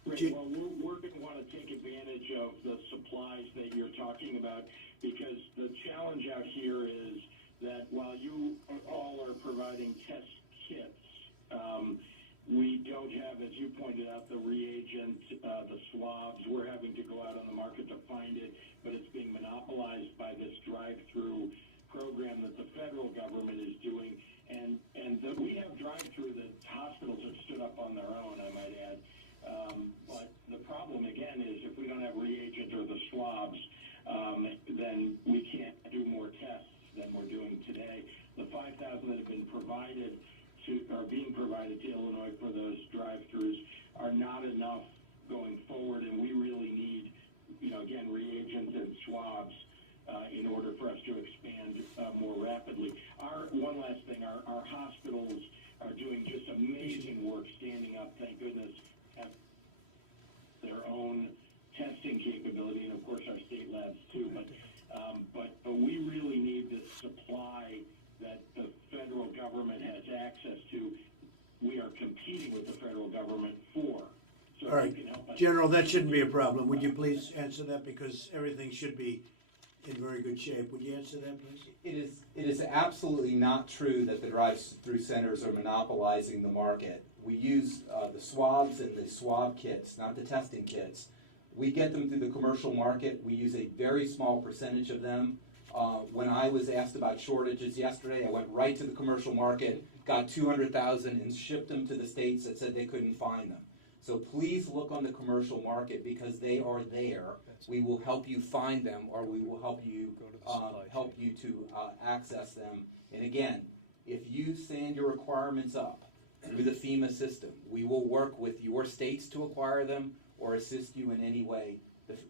Great. Well, we're going to want to take advantage of the supplies that you're talking about, because the challenge out here is that while you all are providing test kits, we don't have, as you pointed out, the reagent, the swabs. We're having to go out on the market to find it, but it's being monopolized by this drive-through program that the federal government is doing. And we have drive-through that hospitals have stood up on their own, I might add. But the problem, again, is if we don't have reagent or the swabs, then we can't do more tests than we're doing today. The 5,000 that have been provided are being provided to Illinois for those drive-throughs are not enough going forward, and we really need, again, reagents and swabs in order for us to expand more rapidly. One last thing, our hospitals are doing just amazing work standing up, thank goodness, have their own testing capability, and of course our state labs too, but we really need this supply that the federal government has access to. We are competing with the federal government for. So all right, General, that shouldn't be a problem. Would you please answer that, because everything should be in very good shape. Would you answer that, please? It is absolutely not true that the drive-through centers are monopolizing the market. We use the swabs and the swab kits, not the testing kits. We get them through the commercial market. We use a very small percentage of them. When I was asked about shortages yesterday, I went right to the commercial market, got 200,000 and shipped them to the states that said they couldn't find them. So please look on the commercial market, because they are there. We will help you find them, or we will help you to access them. And again, if you send your requirements up through the FEMA system, we will work with your states to acquire them or assist you in any way.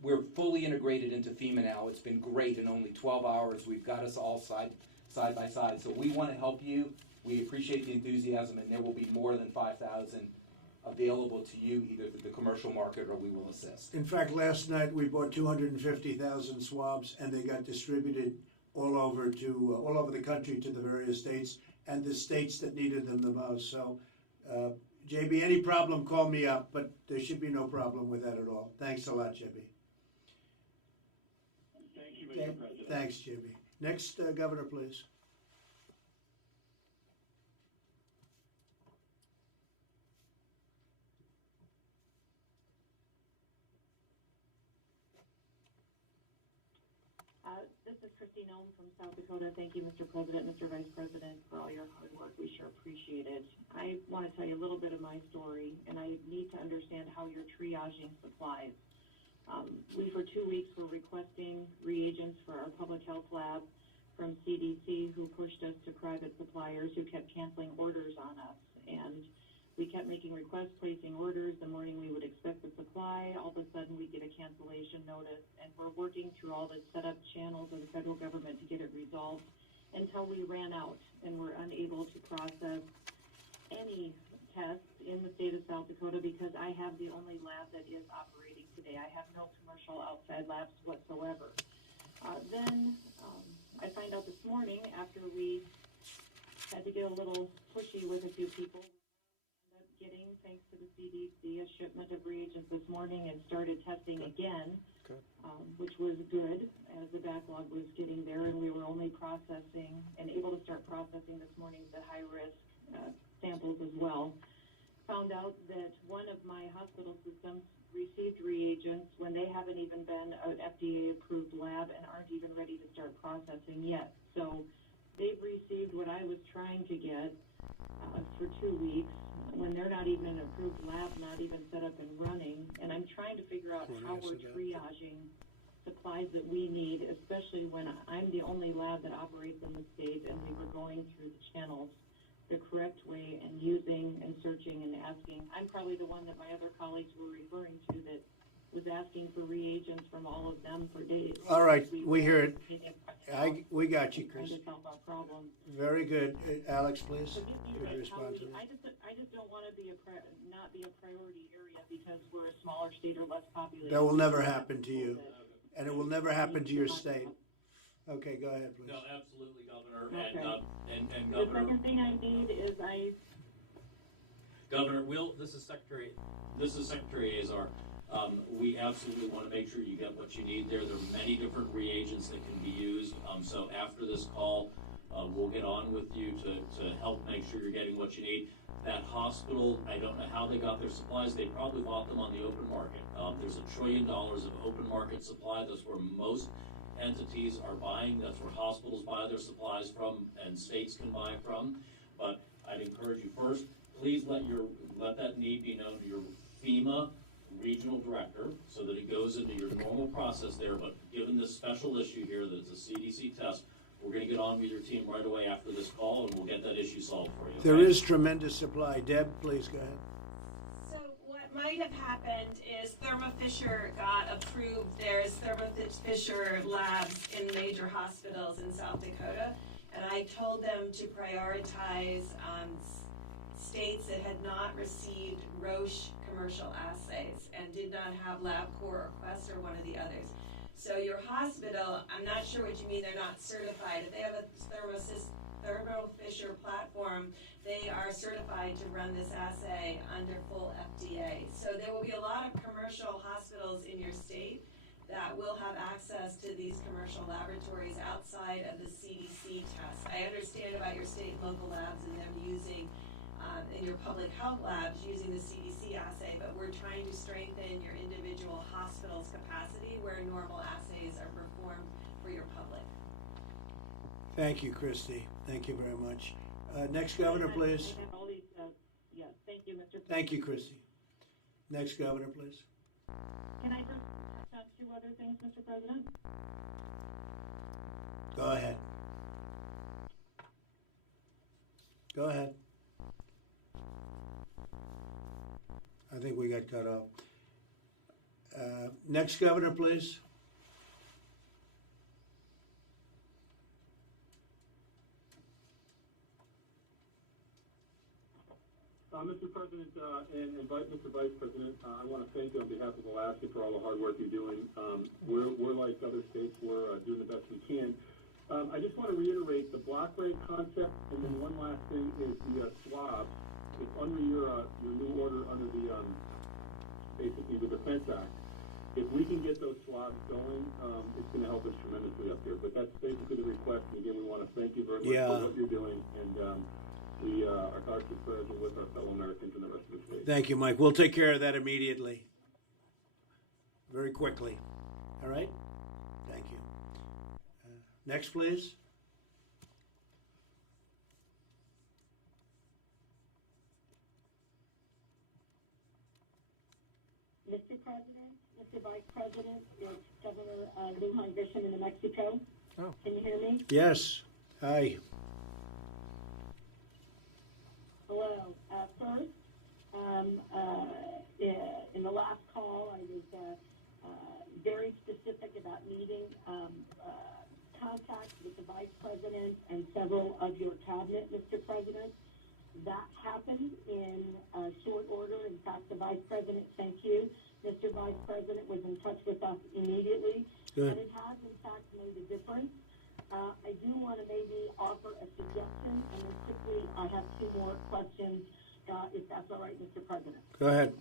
We're fully integrated into FEMA now. It's been great. In only 12 hours, we've got us all side by side. So we want to help you. We appreciate the enthusiasm, and there will be more than 5,000 available to you either through the commercial market or we will assist. In fact, last night we bought 250,000 swabs, and they got distributed all over the country to the various states and the states that needed them the most. So, JB, any problem, call me up, but there should be no problem with that at all. Thanks a lot, JB. Thank you, Mr. President. Thanks, JB. Next, Governor, please. This is Christine Ohm from South Dakota. Thank you, Mr. President, Mr. Vice President, for all your hard work. We sure appreciate it. I want to tell you a little bit of my story, and I need to understand how you're triaging supplies. We, for 2 weeks, were requesting reagents for our public health lab from CDC, who pushed us to private suppliers who kept canceling orders on us. And we kept making requests, placing orders. The morning we would expect the supply, all of a sudden we get a cancellation notice, and we're working through all the set-up channels of the federal government to get it resolved until we ran out and were unable to process any tests in the state of South Dakota, because I have the only lab that is operating today. I have no commercial outside labs whatsoever. Then I find out this morning, after we had to get a little pushy with a few people, getting, thanks to the CDC, a shipment of reagents this morning and started testing again, which was good as the backlog was getting there, and we were only processing and able to start processing this morning the high-risk samples as well. Found out that one of my hospital systems received reagents when they haven't even been an FDA-approved lab and aren't even ready to start processing yet. So they've received what I was trying to get for 2 weeks when they're not even an approved lab, not even set up and running. And I'm trying to figure out how we're triaging supplies that we need, especially when I'm the only lab that operates in the state and we were going through the channels the correct way and using and searching and asking. I'm probably the one that my other colleagues were referring to that was asking for reagents from all of them for days. All right, we hear it. We got you, Chris. Trying to solve our problem. Very good. Alex, please. Forgive me, Could you but respond to that? I just don't want to be not be a priority area because we're a smaller state or less populated. That will never happen to you, and it will never happen to your state. Okay, go ahead, please. No, absolutely, Governor. Okay. And The Governor. second thing I need is Governor, this is Secretary Azar. We absolutely want to make sure you get what you need there. There are many different reagents that can be used. So after this call, we'll get on with you to help make sure you're getting what you need. That hospital, I don't know how they got their supplies. They probably bought them on the open market. There's $1 trillion of open market supply. That's where most entities are buying. That's where hospitals buy their supplies from and states can buy from. But I'd encourage you first, please let that need be known to your FEMA regional director so that it goes into your normal process there. But given this special issue here that's a CDC test, we're going to get on with your team right away after this call and we'll get that issue solved for you. There is tremendous supply. Deb, please go ahead. So what might have happened is Thermo Fisher got approved. There's Thermo Fisher labs in major hospitals in South Dakota, and I told them to prioritize states that had not received Roche commercial assays and did not have LabCorp or Quest or one of the others. So your hospital, I'm not sure what you mean they're not certified. If they have a Thermo Fisher platform, they are certified to run this assay under full FDA. So there will be a lot of commercial hospitals in your state that will have access to these commercial laboratories outside of the CDC tests. I understand about your state and local labs and them using, in your public health labs, using the CDC assay, but we're trying to strengthen your individual hospital's capacity where normal assays are performed for your public. Thank you, Christy. Thank you very much. Next governor, please. Yes, thank you, Mr. President. Thank you, Christy. Next governor, please. Can I just touch on two other things, Mr. President? Go ahead. Go ahead. I think we got cut off. Next governor, please. Mr. President and Mr. Vice President, I want to thank you on behalf of Alaska for all the hard work you're doing. We're like other states, we're doing the best we can. I just want to reiterate the block rate concept, and then one last thing is the swabs. It's under your new order under the basically the Defense Act. If we can get those swabs going, it's going to help us tremendously up here. But that's basically the request. And again, we want to thank you very much for what you're doing, and our thoughts and prayers are with our fellow Americans and the rest of the state. Thank you, Mike. We'll take care of that immediately, very quickly. All right? Thank you. Next, please. Mr. President, Mr. Vice President, it's Governor Lujan Grisham in New Mexico. Oh. Can you hear me? Yes. Hi. Hello. First, in the last call, I was very specific about needing contact with the Vice President and several of your cabinet, Mr. President. That happened in short order. In fact, the Vice President, thank you, Mr. Vice President, was in touch with us immediately. Good. And it has, in fact, made a difference. I do want to maybe offer a suggestion, and then quickly I have two more questions if that's all right, Mr. President. Go ahead.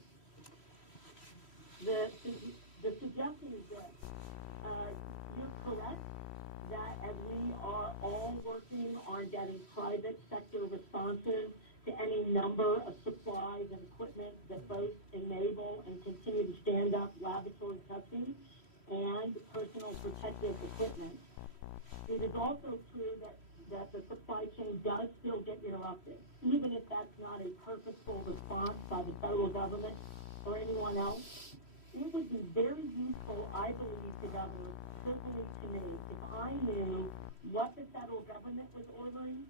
The suggestion is that you're correct that as we are all working on getting private sector responses to any number of supplies and equipment that both enable and continue to stand up laboratory testing and personal protective equipment, it is also true that the supply chain does still get interrupted, even if that's not a purposeful response by the federal government or anyone else. It would be very useful, I believe, to governors, certainly to me, if I knew what the federal government was ordering,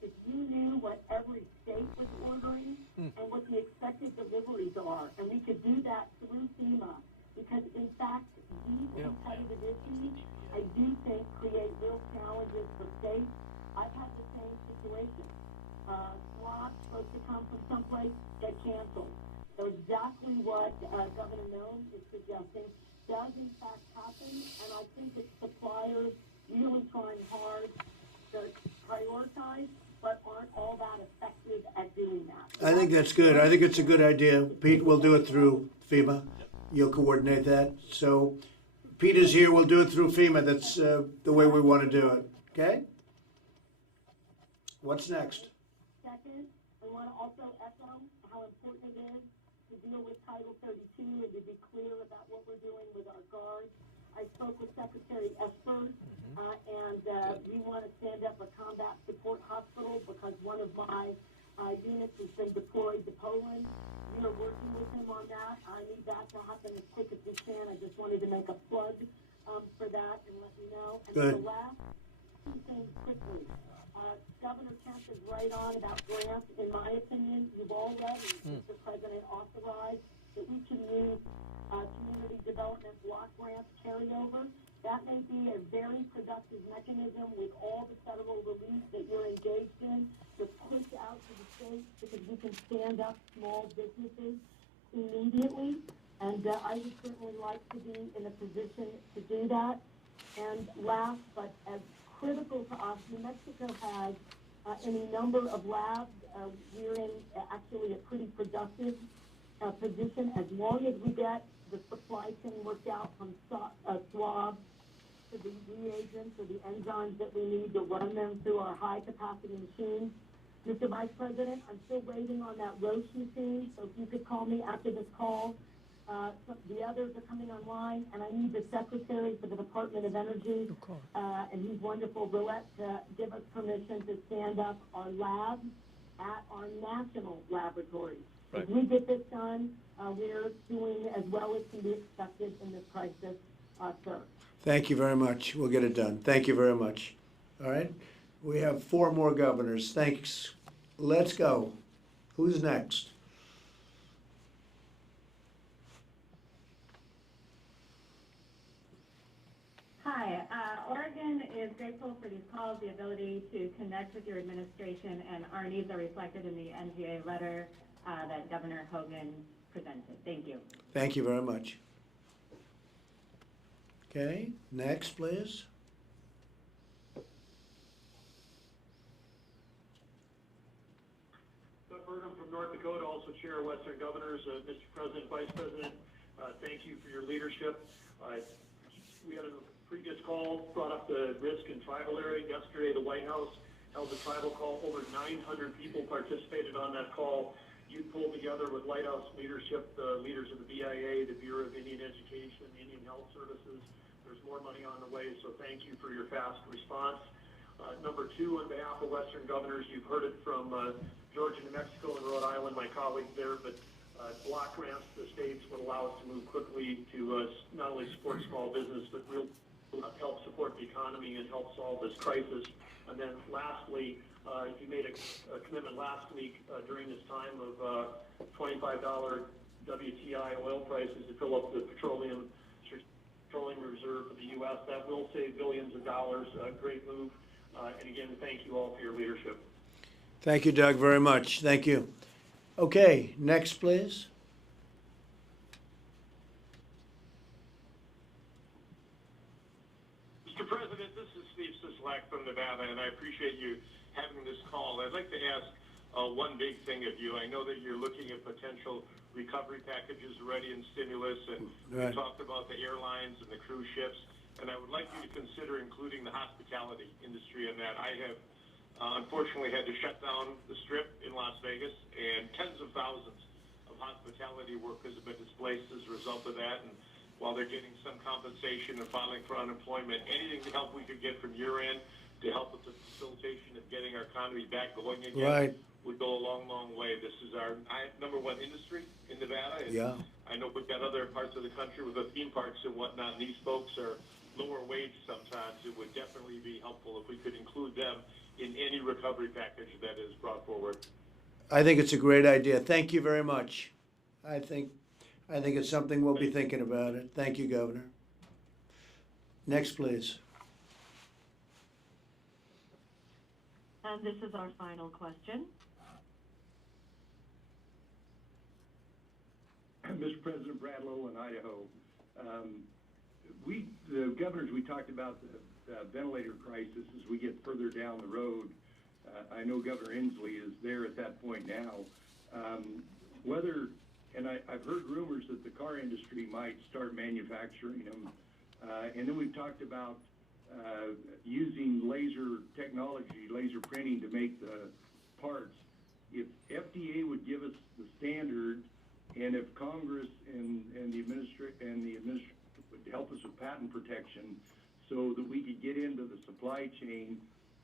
if you knew what every state was ordering, and what the expected deliveries are, and we could do that through FEMA, because in fact, these competitive issues, I do think, create real challenges for states. I've had the same situation. Slots supposed to come from someplace get canceled. So exactly what Governor Noem is suggesting does in fact happen, and I think it's suppliers really trying hard to prioritize, but aren't all that effective at doing that. So I think that's good. I think it's a good idea. Pete, we'll do it through FEMA. You'll coordinate that. So Pete is here. We'll do it through FEMA. That's the way we want to do it. Okay? What's next? Second, I want to also echo how important it is to deal with Title 32 and to be clear about what we're doing with our guards. I spoke with Secretary Esper, and we want to stand up a combat support hospital because one of my units has been deployed to Poland. We are working with him on that. I need that to happen as quick as we can. I just wanted to make a plug for that and let you know. And Good. the last two things quickly. Governor Kemp is right on about grants. In my opinion, you've already, Mr. President, authorized that we can use community development block grants carryover. That may be a very productive mechanism with all the federal relief that you're engaged in to push out to the states because we can stand up small businesses immediately. And I would certainly like to be in a position to do that. And last, but as critical to us, New Mexico has any number of labs. We're in actually a pretty productive position as long as we get the supply chain worked out from swabs to the reagents or the enzymes that we need to run them through our high-capacity machines. Mr. Vice President, I'm still waiting on that Roche machine, so if you could call me after this call. The others are coming online, and I need the Secretary for the Department of Energy, and he's wonderful, Roulette, to give us permission to stand up our labs at our national laboratories. Right. If we get this done, we're doing as well as can be expected in this crisis, sir. Thank you very much. We'll get it done. Thank you very much. All right. We have 4 more governors. Thanks. Let's go. Who's next? Hi. Oregon is grateful for these calls, the ability to connect with your administration, and our needs are reflected in the NGA letter that Governor Hogan presented. Thank you. Thank you very much. Okay, next, please. Doug Burgum from North Dakota, also chair of Western Governors. Mr. President, Vice President, thank you for your leadership. We had a previous call, brought up the risk in tribal area. Yesterday, the White House held a tribal call. Over 900 people participated on that call. You pulled together with White House leadership, the leaders of the BIA, the Bureau of Indian Education, the Indian Health Services. There's more money on the way, so thank you for your fast response. Number 2, on behalf of Western Governors, you've heard it from Georgia, New Mexico, and Rhode Island, my colleagues there, but block grants to the states would allow us to move quickly to not only support small business, but really help support the economy and help solve this crisis. And then lastly, you made a commitment last week during this time of $25 WTI oil prices to fill up the petroleum reserve of the U.S. That will save billions of dollars. Great move. And again, thank you all for your leadership. Thank you, Doug, very much. Thank you. Okay, next, please. Mr. President, this is Steve Sisolak from Nevada, and I appreciate you having this call. I'd like to ask one big thing of you. I know that you're looking at potential recovery packages already in stimulus, and Right. we talked about the airlines and the cruise ships, and I would like you to consider including the hospitality industry in that. I have unfortunately had to shut down the Strip in Las Vegas, and tens of thousands of hospitality workers have been displaced as a result of that, and while they're getting some compensation and filing for unemployment, anything to help we could get from your end to help with the facilitation of getting our economy back going again Right. would go a long, long way. This is our number one industry in Nevada. And Yeah. I know we've got other parts of the country with the theme parks and whatnot, and these folks are lower wage sometimes. It would definitely be helpful if we could include them in any recovery package that is brought forward. I think it's a great idea. Thank you very much. I think it's something we'll be thinking about it. Thank you, Governor. Next, please. And this is our final question. Mr. President, Brad Lowell in Idaho. The governors, we talked about the ventilator crisis as we get further down the road. I know Governor Inslee is there at that point now. I've heard rumors that the car industry might start manufacturing them. And then we've talked about using laser technology, laser printing to make the parts. If FDA would give us the standard, and if Congress and the administration would help us with patent protection so that we could get into the supply chain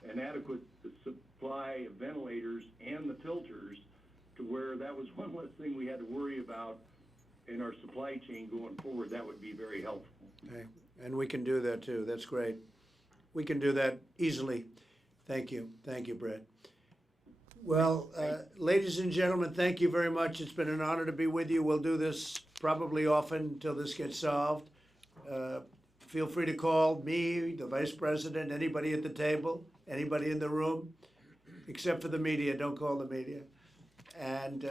an adequate supply of ventilators and the filters to where that was one less thing we had to worry about in our supply chain going forward, that would be very helpful. Okay. And we can do that too. That's great. We can do that easily. Thank you. Thank you, Brett. Well, ladies and gentlemen, thank you very much. It's been an honor to be with you. We'll do this probably often until this gets solved. Feel free to call me, the Vice President, anybody at the table, anybody in the room, except for the media. Don't call the media. And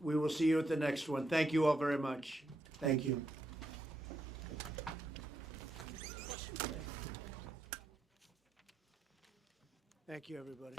we will see you at the next one. Thank you all very much. Thank you. Thank you, everybody.